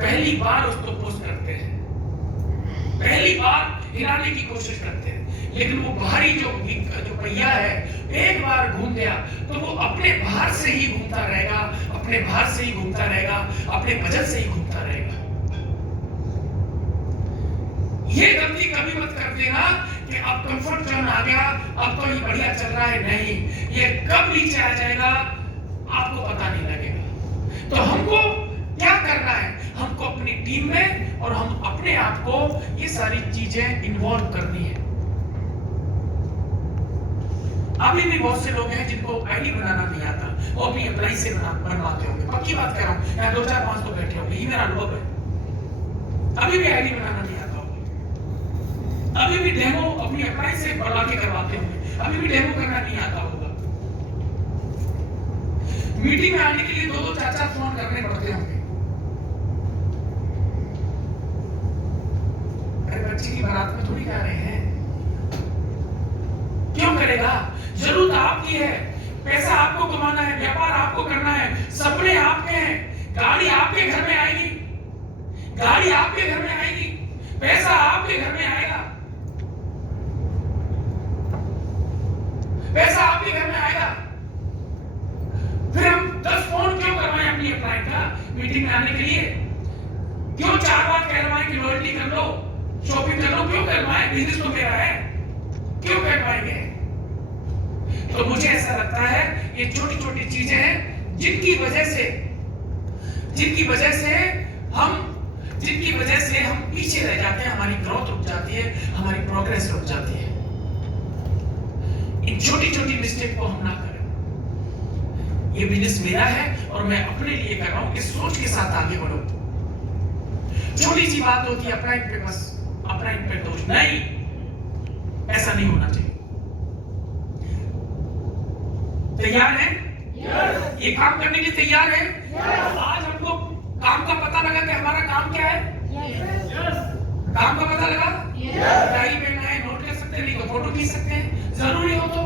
पहली बार उसको पोस्ट करते हैं, पहली बार हिलाने की कोशिश करते हैं, लेकिन वो बाहरी जो पहिया है एक बार घूम गया तो वो अपने बाहर से ही घूमता रहेगा, अपने बाहर से ही घूमता रहेगा, अपने बजट से ही घूमता रहेगा। ये गलती कभी मत कर देना कि अब कंफर्ट जोन आ गया, अब तो ये बढ़िया चल रहा है। नहीं, ये कब नीचे आ जाएगा आपको पता नहीं लगेगा। तो हमको क्या करना है, हमको अपनी टीम में और हम अपने आप को ये सारी चीजें इन्वॉल्व करनी है। अभी भी बहुत से लोग हैं जिनको आईडी बनाना नहीं आता, वो अपनी एप्लाई से बनवाते होंगे। पक्की बात कह रहा हूं, यहाँ 2 4 5 लोग बैठे होंगे, ये मेरा अनुभव है। अभी भी आईडी बनाना नहीं आता होगा, अभी भी डेमो अपनी एप्लाई से बनवा के करवाते होंगे, अभी भी डेमो करना नहीं आता होगा। मीटिंग में आने के लिए 2 4 4 फोन करने पड़ते होंगे। अरे बच्चे की बारात में थोड़ी जा रहे हैं, क्यों करेगा? जरूरत आपकी है, पैसा आपको कमाना है, व्यापार आपको करना है, सपने आपके हैं, गाड़ी आपके घर में आएगी, गाड़ी आपके घर में आएगी, पैसा आपके घर में आएगा, पैसा आपके घर में आएगा। फिर हम 10 फोन क्यों करवाएं अपनी अप्लाई का मीटिंग में आने के लिए? क्यों 4 बार करवाएं कि लॉयल्टी कर लो, शॉपिंग कर लो? क्यों करवाएं? बिजनेस तो मेरा है, क्यों करवाएंगे? तो मुझे ऐसा लगता है ये छोटी छोटी चीजें हैं जिनकी वजह से हम पीछे रह जाते हैं, हमारी ग्रोथ रुक जाती है, हमारी प्रोग्रेस रुक जाती है। इन छोटी छोटी मिस्टेक को हम ना करें। ये बिजनेस मेरा है और मैं अपने लिए कर रहा हूं, इस सोच के साथ आगे बढ़ो। छोटी सी बात होती है अपना इन पे बस, अपना इन पे दोष नहीं, ऐसा नहीं होना चाहिए। तैयार हैं? yes. ये काम करने के लिए तैयार हैं? yes. आज हमको काम का पता लगा कि हमारा काम क्या है? yes. काम का पता लगा? डायरी पेन है, नोट कर सकते हैं, नहीं तो फोटो खींच सकते हैं, जरूरी हो तो,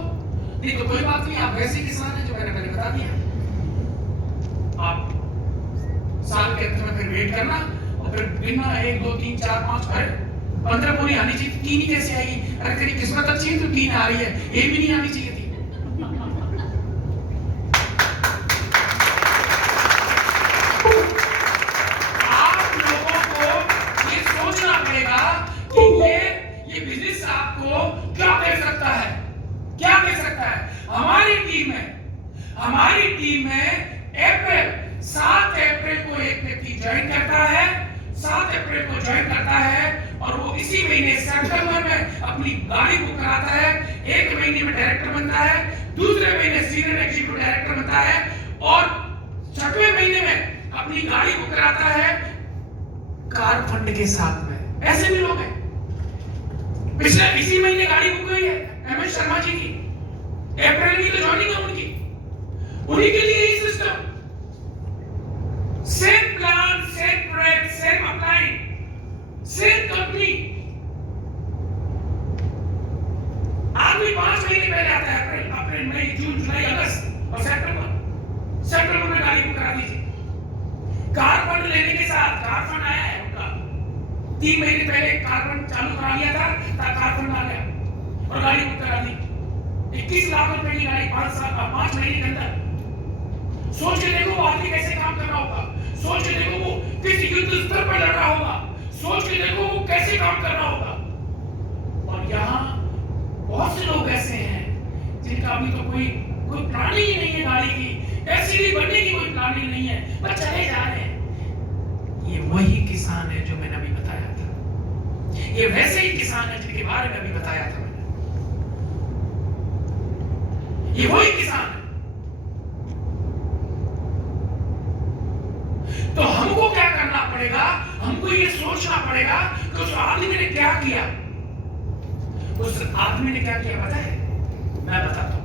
नहीं तो कोई बात नहीं। आप वैसे किसान हैं जो मैंने पहले बता दिया। आप साल के अंत में फिर वेट करना और फिर गिनना 1 2 3 4 5 15 पूरी आनी चाहिए। 3 ही कैसे आएगी? अगर तेरी किस्मत अच्छी है तो 3 आ रही है, ये भी नहीं आनी चाहिए थी। आप लोगों को ये सोचना पड़ेगा कि ये बिजनेस आपको क्या दे सकता है, क्या दे सकता है। हमारी टीम में 7 अप्रैल को एक व्यक्ति ज्वाइन करता है, 7 अप्रैल को ज्वाइन करता है और वो इसी महीने सितंबर में अपनी गाड़ी बुक कराता है। 1 महीने में डायरेक्टर बनता है, दूसरे महीने सीनियर एग्जीक्यूटिव डायरेक्टर बनता है और 6वें महीने में अपनी गाड़ी बुक कराता है कार फंड के साथ में। ऐसे भी लोग हैं। पिछले इसी महीने गाड़ी बुक हुई है एमएस शर्मा जी की, अप्रैल में तो ज्वाइनिंग है उनकी, उन्हीं के लिए ही system, same plan, same project, same apply, same company. आदमी 5 महीने पहले आता है, अप्रैल मई जून जुलाई अगस्त और सितंबर में गाड़ी बुक करा दीजिए। कार फंड लेने के साथ कार फंड आया है उनका, 3 महीने पहले कार फंड चालू करा लिया था, कार फंड आ गया और गाड़ी बुक करा दी। 21 लाख रुपए की गाड़ी 5 महीने के अंदर। सोच के देखो वो आदमी कैसे काम कर रहा होगा, सोच के देखो वो किस युद्ध स्तर पर लड़ रहा होगा, सोच के देखो वो कैसे काम कर रहा होगा। और यहाँ बहुत से लोग ऐसे हैं जिनका अभी तो कोई प्लान ही नहीं है, गाड़ी की एसयूवी बनने की कोई प्लान ही नहीं है, बस चले जा रहे हैं। ये वही किसान है जो मैंने अभी बताया था, ये वैसे ही किसान है जिनके बारे में अभी बताया था मैंने, ये वही किसान है। तो हमको क्या करना पड़ेगा? हमको ये सोचना पड़ेगा कि उस आदमी ने क्या किया। उस आदमी ने क्या किया पता है? मैं बताता हूं।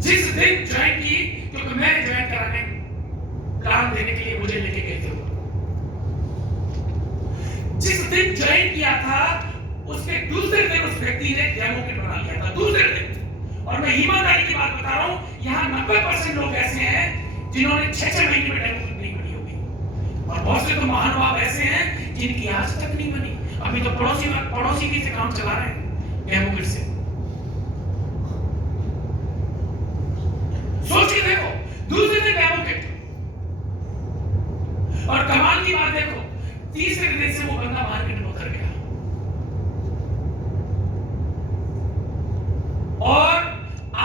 जिस दिन ज्वाइन की, क्योंकि मैं ज्वाइन कराने प्लान देने के लिए मुझे लेके गए थे, जिस दिन ज्वाइन किया था उसके दूसरे दिन उस व्यक्ति ने डेमो किट बना लिया था, दूसरे दिन। और मैं ईमानदारी की बात बता रहा हूं, यहां 90% लोग ऐसे हैं जिन्होंने 6 महीने में डेमो किट नहीं बनी होगी। और बहुत से तो महानुभाव ऐसे हैं जिनकी आज तक नहीं बनी। अभी तो पड़ोसी की से काम चला रहे हैं डेमोक्रेट से। सोच के देखो, दूसरे दिन डेमोक्रेट, और कमाल की बात देखो, तीसरे दिन से वो बंदा मार्केट में उतर गया। और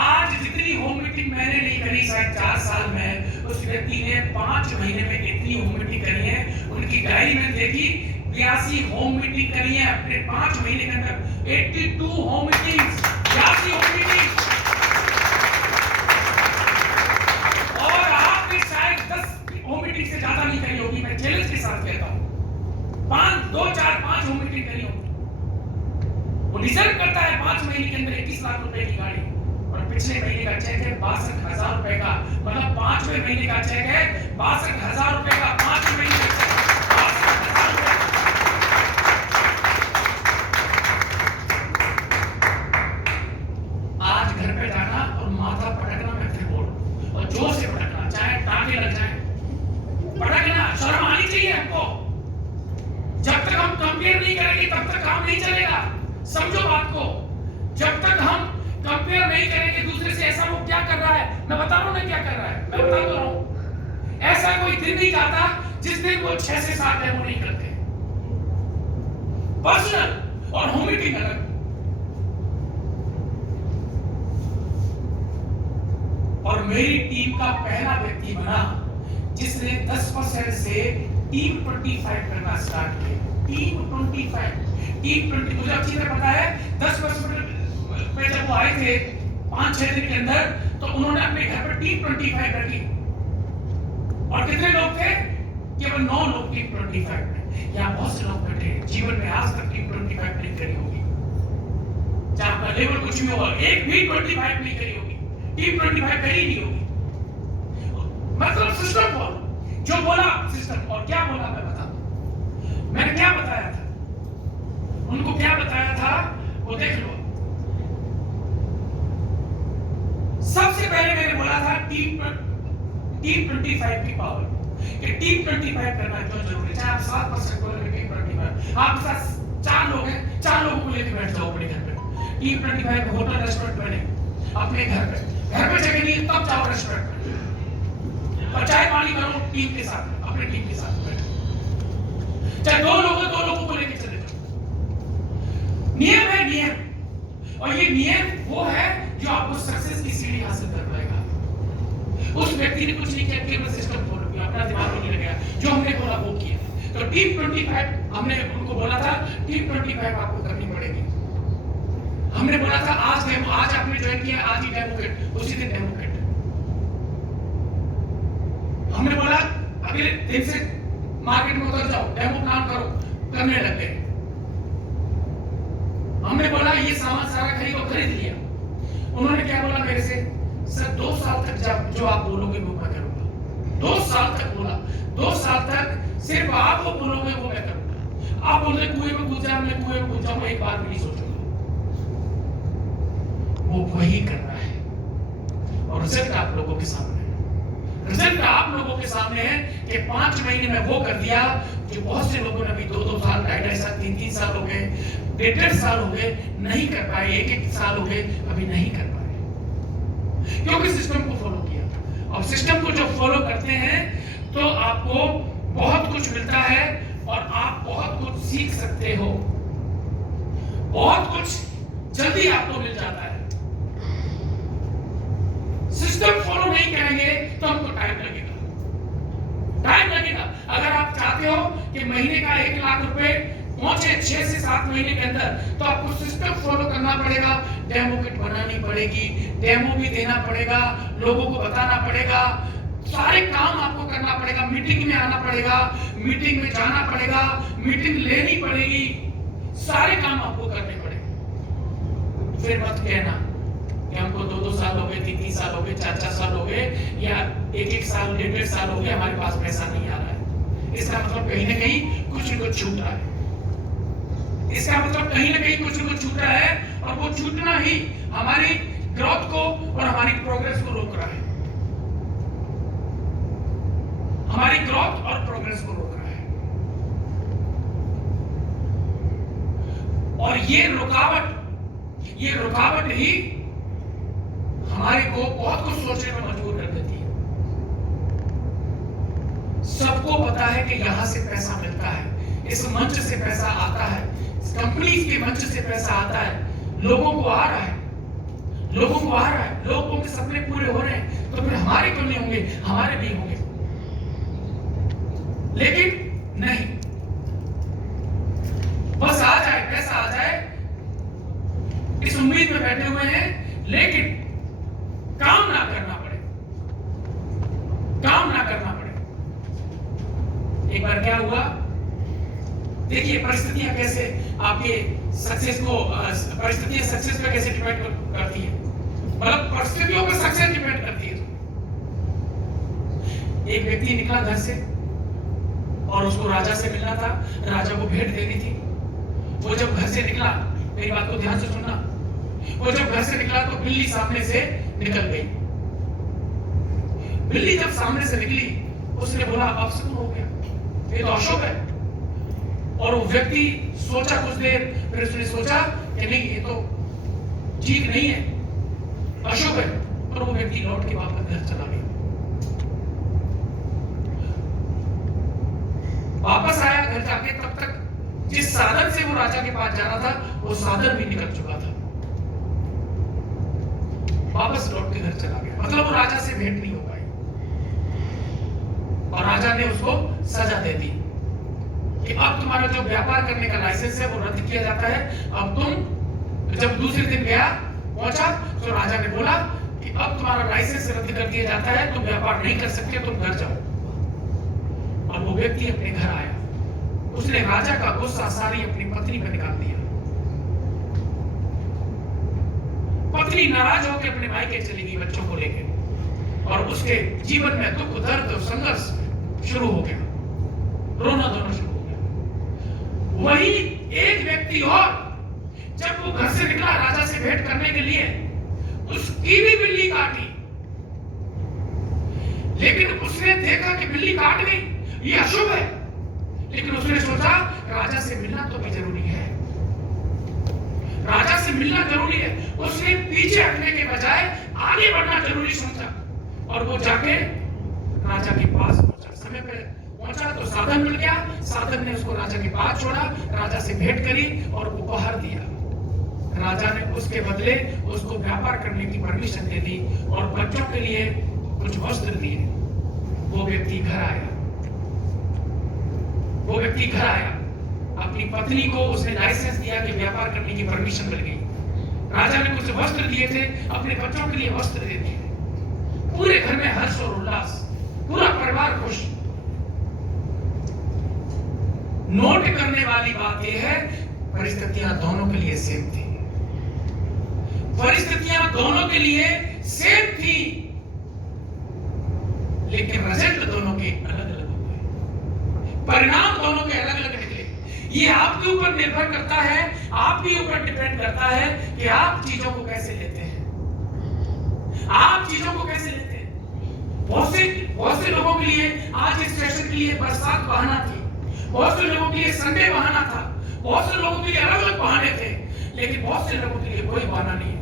आज जितनी होम मीटिंग मैंने नहीं करी शायद 4 साल में, उस व्यक्ति ने 5 महीने में इतनी होम मीटिंग करी है। उनकी डायरी में देखी 82 होम मीटिंग करी है अपने 5 महीने के अंदर। 82 होम मीटिंग्स, 82 होम मीटिंग। और आपने शायद 10 होम मीटिंग से ज्यादा नहीं करी होगी। मैं चैलेंज के साथ कहता हूं 5 होम मीटिंग करी होगी। वो रिजल्ट करता है 5 महीने के अंदर 21 लाख रुपए की गाड़ी, और पिछले महीने का चेक है 62,000 रुपए का। मतलब 5वें महीने का चेक है 62,000 रुपए का। 5 महीने का चेक 62,000 रुपए। आज घर पे जाना और माथा पटकना, मैं फिर बोल, और जोर से पटकना, चाहे टांगे लग जाए, पटकना। शर्म आनी चाहिए हमको। जब तक हम कंपेयर नहीं करेंगे तब तक काम नहीं चलेगा। समझो बात को। जब तक हम कंपेयर नहीं करेंगे दूसरे से, ऐसा वो क्या कर रहा है, मैं बता रहा हूं ना क्या कर रहा है, मैं बता तो रहा हूं। ऐसा कोई दिन नहीं जाता जिस दिन वो 6 से 7 डेमो नहीं करते। पर्सनल और होम मीटिंग अलग। और मेरी टीम का पहला व्यक्ति बना जिसने 10% से टीम 25 करना स्टार्ट किया। टीम 20 मुझे अच्छी तरह पता है। 10% पे जब वो आए थे 5-6 दिन के अंदर, तो उन्होंने अपने घर पर टीम 25 रखी। और कितने लोग थे? केवल 9 लोग टीम 25 में। यहाँ बहुत से लोग बैठे जीवन में आज तक टीम 25 नहीं करी होगी। चाहे आपका लेवल कुछ भी हो, एक भी 25 नहीं करी होगी, टीम 25 करी नहीं होगी। मतलब सिस्टम फॉलो, जो बोला सिस्टम। और क्या बोला मैं बता दूं। मैंने क्या बताया था उनको, क्या बताया था वो देख लो। सबसे पहले मैंने बोला था टीम 25 की पावर, कि टीम 25 करना क्यों जरूरी है। चाहे आप 7% बोले टीम 25, आप साथ 4 लोग हैं, 4 लोगों को लेकर बैठ जाओ अपने घर पे। टीम 25 होटल रेस्टोरेंट बने अपने घर पे जगह नहीं तब जाओ रेस्टोरेंट में, और चाय पानी करो टीम के साथ, अपने टीम के साथ बैठो। चाहे 2 लोगों को लेकर चले जाओ। नियम है, नियम। और ये नियम वो है जो आपको सक्सेस की सीढ़ी हासिल कर पाएगा। उस व्यक्ति ने कुछ नहीं किया, केवल सिस्टम फॉलो किया, अपना दिमाग नहीं लगाया, जो हमने बोला वो किया। तो टीम 25 हमने उनको बोला था टीम 25 आपको करनी पड़ेगी। हमने बोला था आज आपने ज्वाइन किया, आज ही डेमोक्रेट, उसी दिन डेमोक्रेट। हमने बोला अगले दिन से मार्केट में उतर जाओ, डेमो प्लान करो, करने लग गए। हमने बोला ये सामान सारा खरीद लिया। उन्होंने क्या बोला मेरे से, सर 2 साल तक जब जो आप बोलोगे वो मैं करूंगा। 2 साल तक बोला, 2 साल तक सिर्फ आप वो बोलोगे वो मैं करूंगा। आप बोल रहे कुएं में कूद जाओ, मैं कुएं में कूद जाऊंगा, एक बार भी नहीं सोचूंगा। वो वही कर रहा है, और रिजल्ट आप लोगों के सामने है। रिजल्ट आप लोगों के सामने है कि 5 महीने में वो कर दिया जो बहुत से लोगों ने अभी 2-2 साल, 2.5 साल, 3-3 साल हो गए, 1.5 साल हो गए, नहीं कर पाए, 1-1 साल हो गए, अभी नहीं कर पाए, क्योंकि सिस्टम को फॉलो किया। और सिस्टम को जब फॉलो करते हैं तो आपको बहुत कुछ मिलता है, और आप बहुत कुछ सीख सकते हो, बहुत कुछ जल्दी आपको मिल जाता है। सिस्टम फॉलो नहीं करेंगे तो हमको टाइम लगेगा। अगर आप चाहते हो कि महीने का 1 लाख रुपए पहुंचे 6 से 7 महीने के अंदर, तो आपको सिस्टम फॉलो करना पड़ेगा। डेमो किट बनानी पड़ेगी, डेमो भी देना पड़ेगा, लोगों को बताना पड़ेगा, सारे काम आपको करना पड़ेगा। मीटिंग में आना पड़ेगा, मीटिंग में जाना पड़ेगा, मीटिंग लेनी पड़ेगी, सारे काम आपको करने पड़ेंगे। फिर मत कहना कि हमको 2-2 साल हो गए, 3-3 साल हो गए, 4-4 साल हो गए, या 1-1 साल, 1.5 साल हो गए, हमारे पास पैसा नहीं आ रहा है। इसका मतलब कहीं ना कहीं कुछ न कुछ छूट रहा है। इसका मतलब कहीं ना कहीं कुछ न कुछ छूट रहा है, और वो छूटना ही हमारी ग्रोथ को और हमारी प्रोग्रेस को रोक रहा है। हमारी ग्रोथ और प्रोग्रेस को रोक रहा है। ये रुकावट ही हमारे को बहुत कुछ सोचने में मजबूर कर देती है। सबको पता है कि यहां से पैसा मिलता है, इस मंच से पैसा आता है, इस कंपनी के मंच से पैसा आता है, लोगों को आ रहा है, लोगों के सपने पूरे हो रहे हैं, तो फिर हमारे क्यों नहीं होंगे? हमारे भी होंगे। लेकिन नहीं, बस आ जाए, पैसा आ जाए, इस उम्मीद में बैठे हुए हैं, लेकिन काम ना करना पड़े। एक बार क्या हुआ, देखिए परिस्थितियां कैसे आपके सक्सेस पे कैसे डिपेंड करती है, मतलब परिस्थितियों पर सक्सेस डिपेंड करती है। एक व्यक्ति निकला घर से और उसको राजा से मिलना था, राजा को भेंट देनी थी। वो जब घर से निकला, मेरी बात को ध्यान से सुनना, वो जब घर से निकला तो बिल्ली सामने से निकल गई। बिल्ली जब सामने से निकली, उसने बोला अपशकुन हो गया, ये तो अशुभ है। और वो व्यक्ति सोचा कुछ देर, फिर उसने सोचा कि नहीं, ये तो ठीक नहीं है, अशुभ है, और वो व्यक्ति लौट के वापस घर चला गया। वापस आया घर जाके, तब तक जिस साधन से वो राजा के पास जाना था, वो साधन भी निकल चुका था। वापस लौट के घर चला गया, मतलब वो राजा से भेंट नहीं हो पाई, और राजा ने उसको सजा दे दी कि अब तुम्हारा जो व्यापार करने का लाइसेंस है वो रद्द किया जाता है। अब तुम, जब दूसरे दिन पहुंचा तो राजा ने बोला कि अब तुम्हारा लाइसेंस रद्द कर दिया जाता है, तुम व्यापार नहीं कर सकते, तुम घर जाओ। और वो व्यक्ति अपने घर आया, उसने राजा का गुस्सा सारी अपनी पत्नी पर निकाल दिया। पत्नी नाराज होकर अपने मायके चली गई बच्चों को लेकर, और उसके जीवन में दुख, दर्द और संघर्ष शुरू हो गया, रोना धोना शुरू हो गया। वही एक व्यक्ति और जब वो घर से निकला राजा से भेंट करने के लिए, उसकी भी बिल्ली काटी, लेकिन उसने देखा कि बिल्ली काट गई, ये अशुभ है, लेकिन उसने सोचा राजा से मिलना तो भी जरूरी है, राजा से मिलना जरूरी है। उसने पीछे हटने के बजाय आगे बढ़ना जरूरी समझा, और वो जाके राजा के पास पहुंचा। समय पे पहुंचा तो साधन मिल गया, साधन ने उसको राजा के पास छोड़ा, राजा से भेंट करी और उपहार दिया। राजा ने उसके बदले उसको व्यापार करने की परमिशन दे दी और बच्चों के लिए कुछ वस्त्र दिए। वो व्यक्ति घर आया, अपनी पत्नी को उसने लाइसेंस दिया कि व्यापार करने की परमिशन मिल गई। राजा ने कुछ वस्त्र दिए थे, अपने बच्चों के लिए वस्त्र दे दिए। पूरे घर में हर्ष और उल्लास, पूरा परिवार खुश। नोट करने वाली बात यह है, परिस्थितियां दोनों के लिए सेम थी, लेकिन रिजल्ट दोनों के अलग अलग हो गए, परिणाम दोनों के अलग अलग निकले। ये आपके ऊपर निर्भर करता है, आपके ऊपर डिपेंड करता है कि आप चीजों को कैसे लेते हैं, बहुत से लोगों के लिए आज इस सेशन के लिए बरसात बहाना थी, बहुत से लोगों के लिए संडे बहाना था, बहुत से लोगों के लिए अलग अलग बहाने थे, लेकिन बहुत से लोगों के लिए कोई बहाना नहीं है।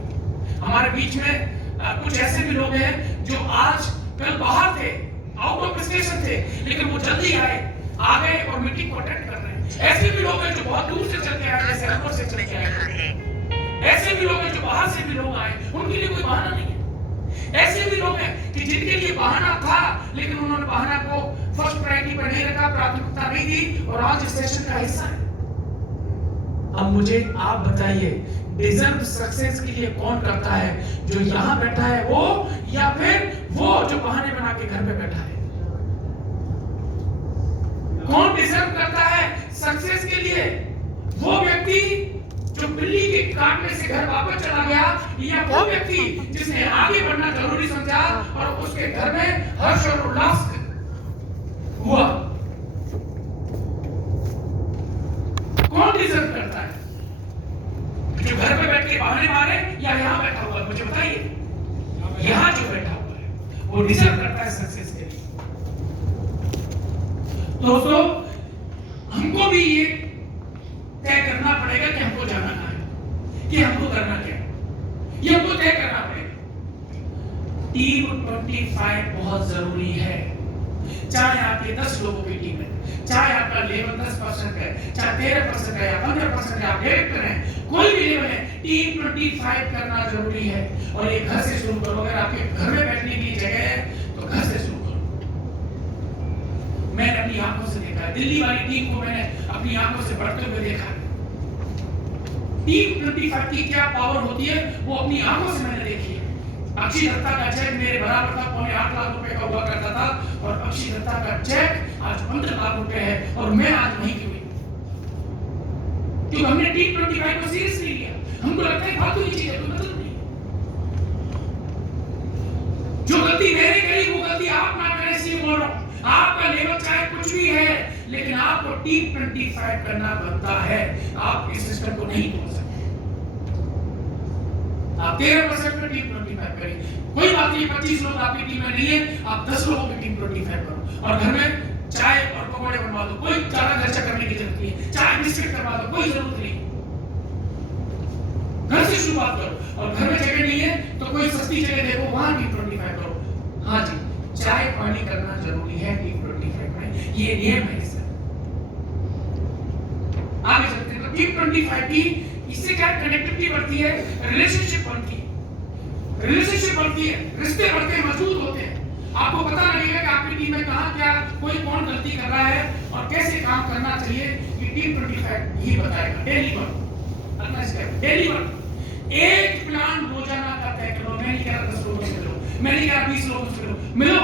हमारे बीच में कुछ ऐसे भी लोग हैं जो आज कल बाहर थे, आउट ऑफ स्टेशन थे, लेकिन वो जल्दी आ गए और मीटिंग को अटेंड कर रहे हैं। ऐसे भी लोग हैं जो बहुत दूर से चल के आए, जैसे अरबों से चल के आए। ऐसे भी लोग हैं जो बाहर से भी लोग आए, उनके लिए कोई बहाना नहीं है। ऐसे भी लोग हैं कि जिनके लिए बहाना था, लेकिन उन्होंने बहाना को फर्स्ट प्रायोरिटी पर नहीं रखा, प्राथमिकता नहीं दी, और आज इस सेशन का हिस्सा है। अब मुझे आप बताइए, डिजर्व सक्सेस के लिए कौन करता है? जो यहां बैठा है वो, या फिर वो जो बहाने बना के घर पे बैठा है? कौन डिजर्व करता है सक्सेस के लिए? वो व्यक्ति जो बिल्ली के काटने से घर वापस चला गया, या वो व्यक्ति जिसने आगे बढ़ना जरूरी समझा और उसके घर में हर्ष और उल्लास हुआ? कौन डिजर्व करता है? जो घर पे बैठ के बहाने मारे, या यहां बैठा हुआ? मुझे बताइए, यहां जो बैठा हुआ है वो डिजर्व करता है सक्सेस के लिए। दोस्तों, हमको भी ये तय करना पड़ेगा कि हमको जाना कहां है। कि हमको करना क्या है, ये हमको तय करना पड़ेगा। टीम 25 बहुत जरूरी है। चाहे आपके 10 लोगों की टीम है, चाहे आपका लेवल 10% है, चाहे 13% है या 15% है, आप डायरेक्टर हैं, कोई भी लेवल है, टीम 25 करना जरूरी है। और ये घर से शुरू करो। अगर आपके घर में बैठने की जगह है तो घर से शुरू करो। मैंने अपनी आंखों से देखा है, दिल्ली वाली टीम को मैंने अपनी आंखों से बढ़ते हुए देखा है। टीम 25 की क्या पावर होती है वो अपनी आंखों से मैंने देखी है। अक्षय दत्ता का चेक मेरे बराबर था, 8.5 लाख रुपए का हुआ करता था, और अक्षय दत्ता का चेक आज 15 लाख रुपए है, और मैं आज वहीं क्यों? क्योंकि हमने टीम 25 को सीरियसली लिया। हमको लगता है फालतू की चीज है, कोई मतलब नहीं। जो गलती मैंने करी वो गलती आप ना करें, इसलिए बोल रहा हूं। आपका लेवल चाहे कुछ भी है, लेकिन आपको टीम 25 करना बनता है। आप इस सिस्टम को नहीं तोड़ सकते। आप 13% में टीम 25 करिए, कोई बात नहीं। 25 लोग आपकी टीम में नहीं है, आप 10 लोगों की टीम 25 करो, और घर में चाय और पकौड़े बनवा दो, कोई ज्यादा खर्चा करने की जरूरत नहीं है। चाय बिस्किट करवा दो, कोई जरूरत नहीं। घर से शुरुआत करो, और घर में जगह नहीं है तो कोई सस्ती जगह देखो, वहां टीम 25 करो। हाँ जी, चाय पानी करना जरूरी है टीम 25 में, ये नियम है इसका। आगे चलते हैं। तो टीम 25 की इससे क्या कनेक्टिविटी बढ़ती है, रिलेशनशिप बनती है, रिश्ते बढ़ते हैं, मजबूत होते हैं। आपको पता लगेगा कि आपकी टीम में कहां क्या कोई कौन गलती कर रहा है और कैसे काम करना चाहिए। ये टीम 25 ही बताएगा। डेली वर्क, एक प्लान रोजाना का तय करो। मैं नहीं कह रहा 10 लोगों से मिलो, मैं नहीं कह रहा 20 लोगों से मिलो।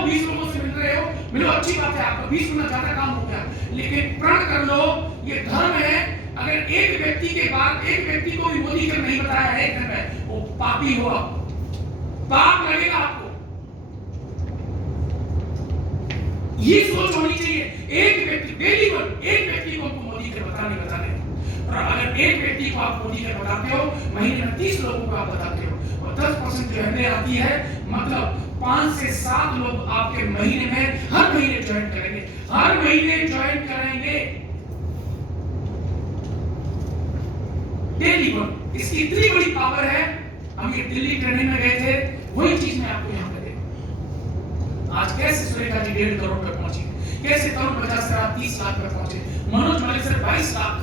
20 लोगों से मिल रहे हो, मिलो, अच्छी बात है। आपका 20 गुना ज्यादा काम हो गया, लेकिन प्रण कर लो, ये धर्म है। अगर एक व्यक्ति के बाद एक व्यक्ति को भी मोदी कर नहीं बताया है एक दिन में, वो पापी हुआ, पाप लगेगा आपको। ये सोच होनी चाहिए। एक व्यक्ति डेली एक व्यक्ति को मोदी कर बताने, और अगर एक व्यक्ति को आप मोदी कर बताते हो, महीने में 30 लोगों को आप बताते हो, और 10% जो हमें आती है, मतलब 5 से 7 लोग आपके महीने में हर महीने ज्वाइन करेंगे, डेली वर्क। इसकी इतनी बड़ी पावर है। हम ये दिल्ली ट्रेनिंग में गए थे, वही चीज मैं आपको यहाँ पे देखा। आज कैसे सुरेखा जी 1.5 करोड़ पे पहुंची, कैसे तरुण बजाज सर 30 लाख पे पहुंचे, मनोज मलिक सर 22 लाख।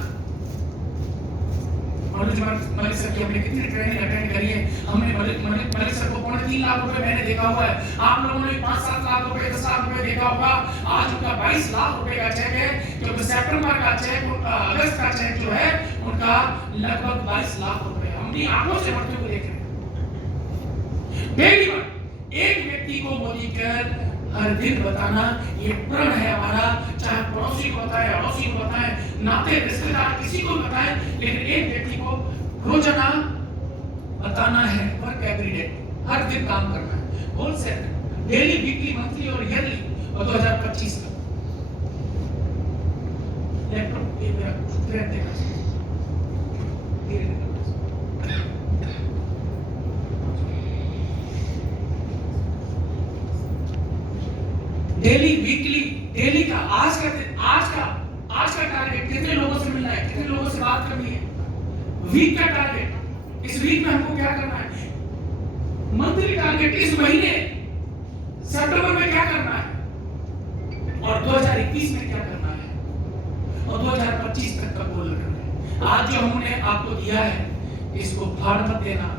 मनोज मलिक सर की हमने कितनी ट्रेनिंग अटेंड करी है। हमने मलिक सर को 3.5 लाख रुपए मैंने देखा हुआ है। आप लोगों ने 5-7 लाख रुपए 10 लाख रुपए देखा होगा। आज उनका 22 लाख रुपए का चेक है, क्योंकि सितंबर का चेक, अगस्त का चेक जो है उनका लगभग 22 लाख रुपए अपनी आंखों से बढ़ते हुए देख रहे हैं। डेली एक व्यक्ति को मोदी कर हर दिन बताना, ये प्रण है हमारा। चाहे पड़ोसी को बताए, अड़ोसी को बताए, नाते रिश्तेदार किसी को बताए, लेकिन एक व्यक्ति को रोजाना बताना है। वर्क एवरी डे, हर दिन काम करना है। Goal set, daily, weekly, monthly और ईयरली। और 2025 का लैपटॉप ये मेरा ट्रेंड देखा डेली, वीकली, डेली का आज का टारगेट कितने लोगों से मिलना है, कितने लोगों से बात करनी है। वीक का टारगेट, इस वीक में हमको क्या करना है। मंथली टारगेट, इस महीने सितंबर में क्या करना है, और 2021 में क्या करना है, और 2025 तक का गोल करना है। आज जो हमने आपको दिया है, इसको फाड़ मत देना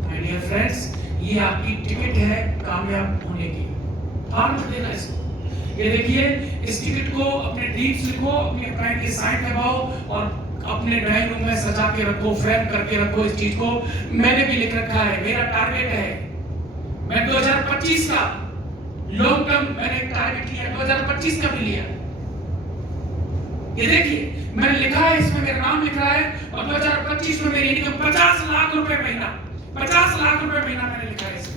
माय डियर फ्रेंड्स। ये आपकी टिकट है कामयाब होने की, फाड़ मत देना इसको। ये देखिए, इस टिकट को अपने ड्रीम्स लिखो, अपने प्राइड की साइन लगाओ, और अपने ड्राइंग रूम में सजा के रखो, फ्रेम करके रखो इस चीज को। मैंने भी लिख रखा है, मेरा टारगेट है, मैं 2025 का लॉन्ग टर्म मैंने टारगेट लिया, 2025 का भी लिया। ये देखिए, मैंने लिखा है, इसमें मेरा नाम लिख रहा है, और 2025 में मेरी इनकम 50 लाख रुपए महीना, 50 लाख रुपए महीना मैंने लिखा है इसमें।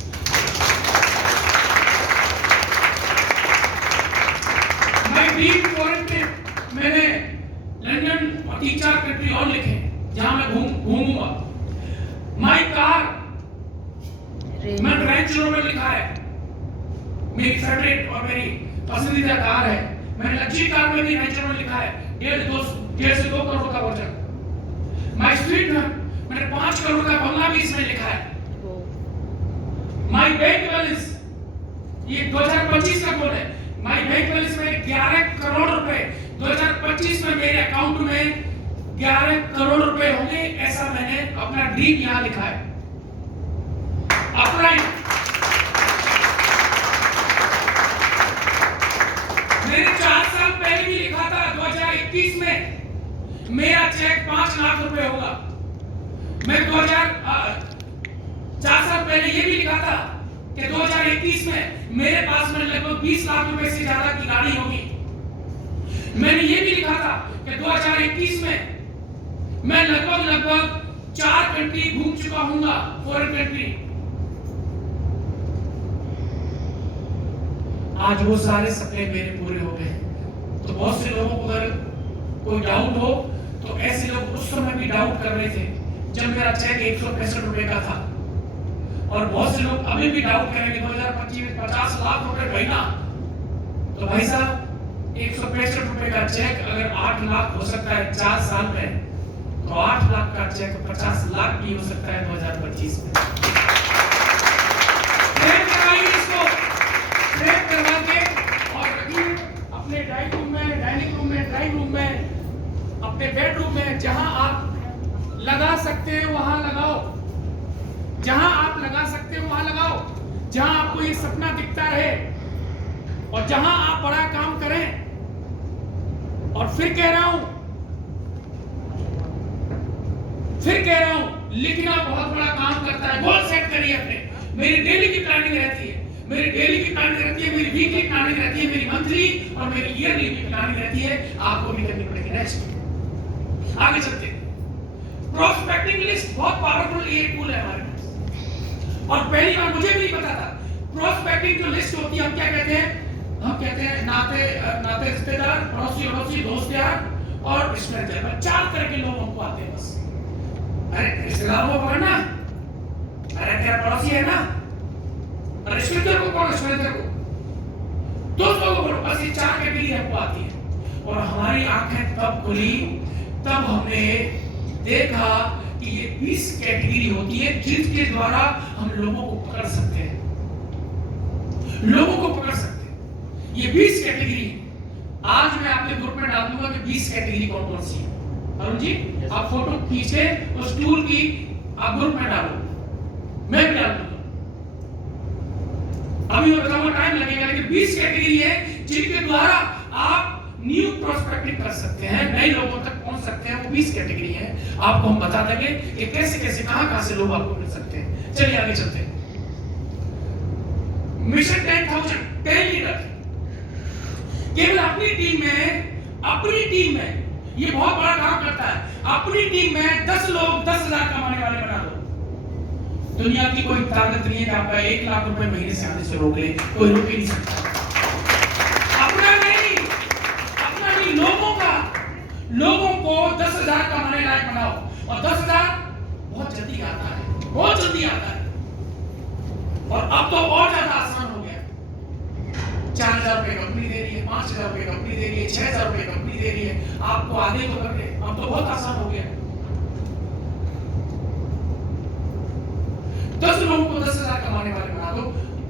ड्रीम फॉरेन ट्रिप मैंने लंदन और 3-4 कंट्री और लिखे जहां मैं घूमूंगा। माय कार मैं रेंज रोवर लिखा है, मेरी फेवरेट और मेरी पसंदीदा कार है। मैंने लग्जरी कार में भी रेंज रोवर लिखा है, 1.5 से 2 करोड़ का वर्जन। माय स्ट्रीट मैंने 5 करोड़ का बंगला भी इसमें लिखा है। माई बैंक बैलेंस, ये 2025 का बोल है, माई बैंक बैलेंस में 11 करोड़ रुपए 2025 में मेरे अकाउंट में 11 करोड़ रुपए होंगे, ऐसा मैंने अपना ड्रीम यहां लिखा है। अपना मैंने 4 साल पहले भी लिखा था 2021 में मेरा चेक 5 लाख रुपए होगा। मैं 4 साल पहले ये भी लिखा था कि 2021 में मेरे पास में लगभग 20 लाख रुपए से ज्यादा की गाड़ी होगी। मैंने ये भी लिखा था कि 2021 में मैं लगभग 4 कंट्री घूम चुका हूंगा, फॉरेन कंट्री। आज वो सारे सपने मेरे पूरे हो गए। तो बहुत से लोगों को अगर कोई डाउट हो तो ऐसे लोग उस समय भी डाउट कर रहे थे जब मेरा चेक 165 रुपए का था, और बहुत से लोग अभी भी डाउट करेंगे 2025 में 50 लाख रुपए महीना। तो भाई साहब 165 रुपए का चेक अगर 8 लाख हो सकता है 4 साल में, तो 8 लाख का चेक 50 लाख भी हो सकता है 2025 में। फ्रेम करवाइए इसको, फ्रेम करवा के और रखिए अपने डाइनिंग रूम में, ड्राइंग रूम में, अपने बेडरूम में, जहां आप लगा सकते हैं वहां लगाओ, जहां आप लगा सकते हैं वहां लगाओ, जहां आपको ये सपना दिखता रहे और जहां आप बड़ा काम करें। और फिर कह रहा हूं, लिखना बहुत बड़ा काम करता है। गोल सेट करिए अपने। मेरी डेली की प्लानिंग रहती है, मेरी वीकली प्लानिंग रहती है, मेरी मंथली और मेरी ईयरली की प्लानिंग रहती है। आपको भी करनी पड़ेगी। नेक्स्ट आगे चलते हैं। प्रोस्पेक्टिंग लिस्ट बहुत पावरफुल ये टूल है हमारे पास, और पहली बार मुझे भी नहीं पता था। प्रोस्पेक्टिंग जो लिस्ट होती है, हम क्या कहते हैं? हम कहते हैं नाते रिश्तेदार, पड़ोसी, दोस्त यार और रिश्तेदार। 4 तरह के लोग हमको आते हैं बस। अरे रिश्तेदारों को पकड़ना, अरे तेरा पड़ोसी है ना, और रिश्तेदार को कौन? रिश्तेदार को, दोस्तों को, बस ये 4 कैटेगरी हमको आती है। और हमारी आंखें तब खुली, तब हमने देखा कि ये 20 कैटेगरी होती है जिनके द्वारा हम लोगों को पकड़ सकते हैं, ये 20 कैटेगरी। आज मैं आपके ग्रुप में डाल दूंगा कि 20 कैटेगरी कौन कौन सी है। अरुण जी आप फोटो खींचे उस टूल की आप ग्रुप में डालो, मैं भी डाल दूंगा। अभी मैं बताऊंगा, टाइम लगेगा, लेकिन 20 कैटेगरी है जिनके द्वारा आप न्यू प्रोस्पेक्टिंग कर सकते हैं, नए लोगों तक पहुंच सकते हैं। वो 20 कैटेगरी है, आपको हम बता देंगे कि कैसे कहां से लोग आपको मिल सकते हैं। चलिए आगे चलते हैं। मिशन 10,000 10 लीडर केवल अपनी टीम में ये बहुत बड़ा काम करता है। अपनी टीम में 10 लोग 10,000 कमाने वाले बना दो। दुनिया की कोई ताकत नहीं है कि आपका 1 लाख रुपए महीने से आने से रोक ले, कोई रोक ही नहीं सकता। अपना नहीं, लोगों को 10,000 कमाने लायक बनाओ। और 10,000 बहुत जल्दी आता है, और अब तो और ज्यादा आसान हो गया। 4,000 रुपए कंपनी दे रही है, 5,000 रुपए कंपनी दे रही है, 6,000 रुपए कंपनी दे रही है। आपको आगे तो कर दे, अब तो बहुत आसान हो गया। 10 लोगों को 10,000 कमाने वाले बना दो।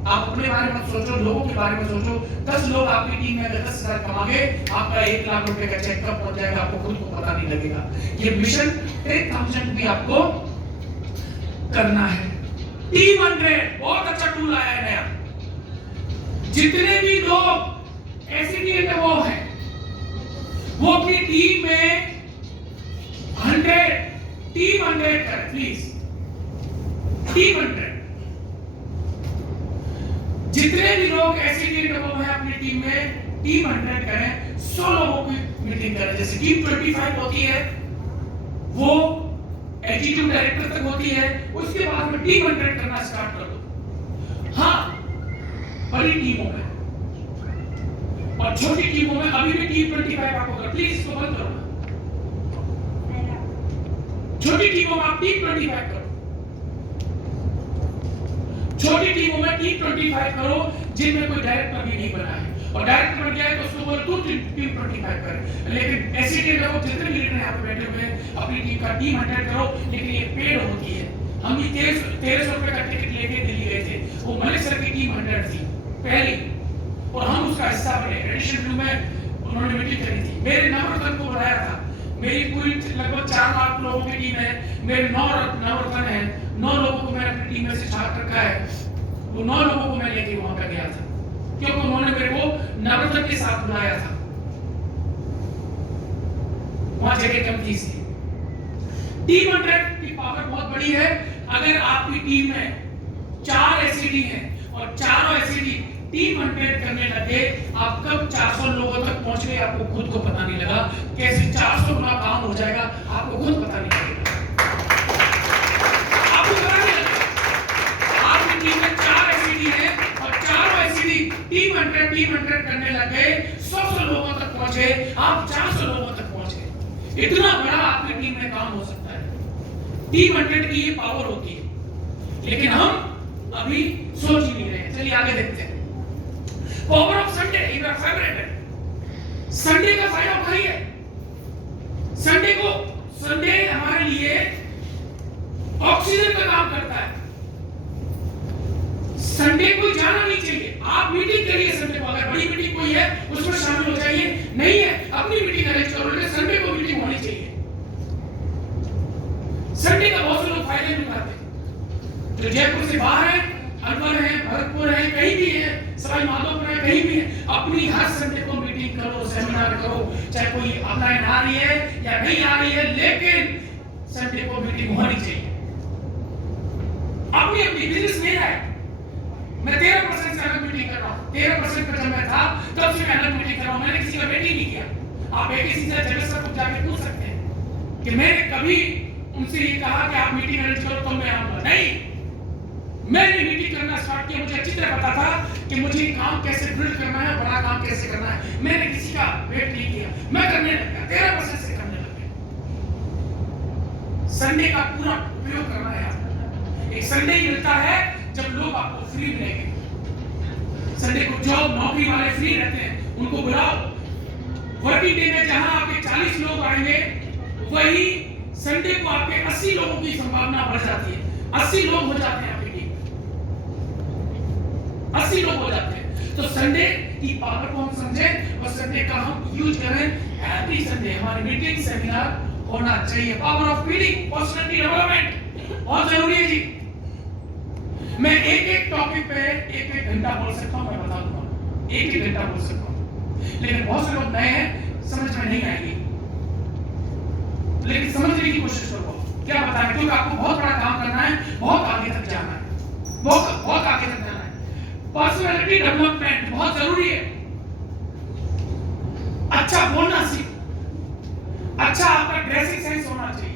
आप अपने बारे में सोचो, लोगों के बारे में सोचो। 10 लोग आपकी टीम में अगर 10,000 कमागे, आपका 1 लाख रुपए का चेक कब पहुंच जाएगा आपको खुद को पता नहीं लगेगा। ये मिशन 10,000 भी आपको करना है। टीम 100 बहुत अच्छा टूल आया है नया। जितने भी लोग एसईटी में वो हैं, वो अपनी टीम में 100 करें प्लीज। टीम 100 जितने भी लोग एसईटी में वो हैं अपनी टीम में, टीम 100 करें। 100 लोगों की मीटिंग करें। जैसे टीम 25 होती है, वो एग्जीक्यूटिव डायरेक्टर तक होती है, उसके बाद में टीम 100 करना स्टार्ट कर दो। हाँ, बड़ी टीमों में और छोटी टीमों में अभी भी टीम 25 आपको कर, प्लीज इसको बंद करो। छोटी टीमों में आप टीम 25 करो, छोटी टीमों में टीम 25 करो जिनमें कोई डायरेक्टर भी नहीं बना है, और डायरेक्टर बन गया है तो उसको बोलो तू टीम 25 कर। लेकिन एसईटी में वो जितने लीडर हैं यहाँ पे बैठे हुए हैं, अपनी टीम का टीम 100 करो, लेकिन ये पेड होती है। हम भी 1300 रुपए का टिकट लेके दिल्ली गए थे, वो मलिक सर की टीम 100 थी पहली, और हम उसका हिस्सा बने। एडिशन 2 में उन्होंने मीटिंग करी थी, मेरे नवरत्न को बुलाया था। मेरी पूरी लगभग 4 लाख लोगों की टीम है, मेरे 9 नवरत्न है, 9 लोगों को मैंने अपनी टीम में से छाट रखा है। वो 9 लोगों को मैं लेके वहां पर गया था, क्योंकि उन्होंने मेरे को नवरत्न के साथ बुलाया था। वहां जगह कम थी इसलिए। टीम 100 की पावर बहुत बड़ी है। अगर आपकी टीम में 4 एसईडी हैं और चारों एसईडी टीम 100 करने लगे, आप कब 400 लोगों तक पहुंच गए आपको खुद को पता नहीं लगा। कैसे 400 गुना काम हो जाएगा आपको खुद पता नहीं लगेगा। आपको पता नहीं लगेगा। आपकी टीम में 4 एसईडी है और चारों एसईडी टीम 100 करने लगे, 100 लोगों तक पहुंचे, आप 400 लोगों तक पहुंचे। इतना बड़ा आपकी टीम में काम हो सकता है। टीम 100 की ये पावर होती है, लेकिन हम अभी सोच ही नहीं रहे। चलिए आगे देखते हैं। Power of Sunday is your favourite है। संडे का फायदा उठाइए। संडे हमारे लिए ऑक्सीजन का काम करता है। संडे को जाना नहीं चाहिए। आप मीटिंग करिए संडे को, अगर बड़ी मीटिंग कोई है उसमें शामिल हो जाइए, नहीं है अपनी मीटिंग अरेंज करो, लेकिन संडे को मीटिंग होनी चाहिए। संडे का बहुत से लोग फायदे उठाते हैं। जो जयपुर से बाहर है, अलवर है, भरतपुर है, कहीं भी है, सवाई माधोपुर है, कहीं भी है, अपनी हर संडे को मीटिंग करो, सेमिनार करो, चाहे कोई ऑनलाइन आ रही है या नहीं आ रही है, लेकिन संडे को मीटिंग होनी चाहिए। अपनी अपनी बिजनेस मेरा है। मैं 13% से अलग मीटिंग कर रहा हूँ। 13% पर जब मैं था तब से मैं अलग मीटिंग कर रहा हूँ। मैंने किसी का वेट ही नहीं किया। आप एक किसी से जगह सर को जाके पूछ सकते हैं कि मैंने कभी उनसे ये कहा कि आप मीटिंग अरेंज करो तो मैं आऊंगा, नहीं। मैंने मीटिंग करना स्टार्ट किया। मुझे अच्छी तरह पता था कि मुझे काम कैसे बिल्ड करना है, बड़ा काम कैसे करना है। मैंने किसी का वेट नहीं किया, मैं करने लग गया। 13% से करने लग गया। संडे का पूरा उपयोग करना है। एक संडे ही मिलता है जब लोग आपको फ्री मिलेंगे। संडे को जॉब नौकरी वाले फ्री रहते हैं, उनको बुलाओ। वर्किंग डे में जहां आपके 40 लोग आएंगे, वही संडे को आपके 80 लोगों की संभावना बढ़ जाती है। 80 लोग हो जाते हैं आपकी टीम, 80 लोग हो जाते हैं। तो संडे की पावर को हम समझें और संडे का हम यूज करें। एवरी संडे हमारी मीटिंग सेमिनार होना चाहिए। Power of meeting, personality development बहुत जरूरी है जी। मैं एक टॉपिक पे एक घंटा बोल सकता हूं, मैं बता दूंगा, एक घंटा बोल सकता हूं, लेकिन बहुत से लोग नए हैं, समझ में नहीं आएगी, लेकिन समझने की कोशिश करो। क्या बताएं, क्योंकि आपको बहुत बड़ा काम करना है, बहुत आगे तक जाना है, बहुत आगे तक जाना है। पर्सनालिटी डेवलपमेंट बहुत जरूरी है। अच्छा बोलना सीखो। अच्छा आपका ड्रेसिंग सेंस होना चाहिए।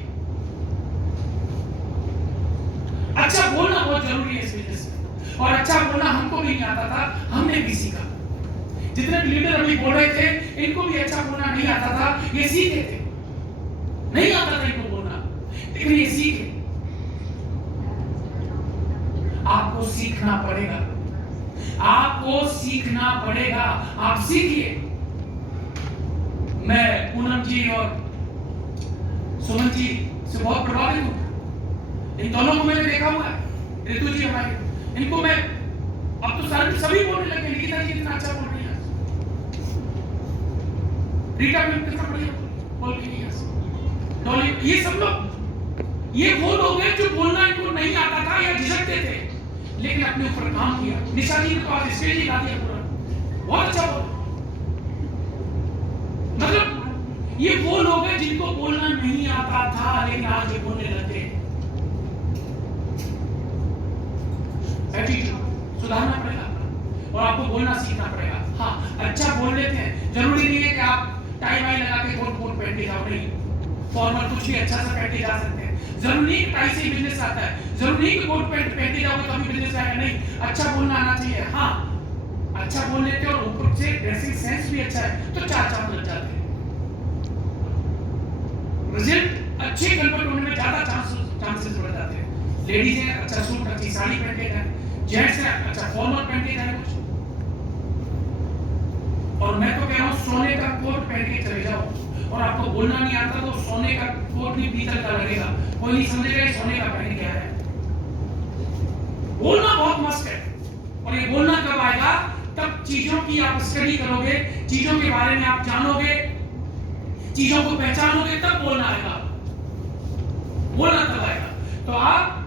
अच्छा बोलना बहुत जरूरी है इस बिजनेस में। और अच्छा बोलना हमको भी नहीं आता था, हमने भी सीखा। जितने लीडर अभी बोल रहे थे, इनको भी अच्छा बोलना नहीं आता था, ये सीखे थे। नहीं आता था इनको बोलना, लेकिन ये सीखे। आपको सीखना पड़ेगा, आपको सीखना पड़ेगा। आप सीखिए। मैं पूनम जी और सुमन जी से बहुत प्रभावित हूं। इन दोनों को मैंने देखा हुआ है, ऋतु जी हमारी, इनको मैं अब तो सभी बोलने लगे। निकिता जी इतना अच्छा बोल रही है, रीटा भी कितना बढ़िया बोल रही है, डॉली, ये सब लोग, ये वो लोग हैं जो बोलना इनको नहीं आता था या झिझकते थे, लेकिन अपने ऊपर काम किया। निशा जी ने तो आज स्टेज ही ला दिया पूरा, बहुत अच्छा बोल। मतलब ये वो लोग हैं जिनको बोलना नहीं आता था, लेकिन आज ये बोलने लगे। एटीट्यूड सुधारना पड़ेगा और आपको बोलना सीखना पड़ेगा। हाँ, अच्छा बोल लेते हैं, जरूरी नहीं है कि आप टाई वाई लगा के कोट पहन के जाओ, नहीं। फॉर्मल कुछ भी अच्छा सा पहन के जा सकते हैं। जरूरी नहीं टाई से ही बिजनेस आता है, जरूरी नहीं कि कोट पैंट पहन के जाओगे तभी बिजनेस आएगा, नहीं। अच्छा बोलना आना चाहिए। हाँ, अच्छा बोल लेते हो और ऊपर से ड्रेसिंग सेंस भी अच्छा है तो 4 चांद लग जाते हैं। रिजल्ट अच्छे कन्वर्ट होने में ज्यादा चांसेस बढ़ जाते हैं। लेडीज है अच्छा सूट अच्छी साड़ी पहन के जाए, जेंट्स है अच्छा फॉर्मल पहन के जाए कुछ। और मैं तो कह रहा हूँ सोने का कोट पहन के चले जाओ और आपको बोलना नहीं आता तो सोने का कोट भी पीतल का लगेगा, कोई नहीं समझेगा सोने का पहन क्या है। बोलना बहुत मस्त है, और ये बोलना कब आएगा? तब चीजों की आप स्टडी करोगे, चीजों के बारे में आप जानोगे, चीजों को पहचानोगे, तब बोलना आएगा। बोलना तब आएगा। तो आप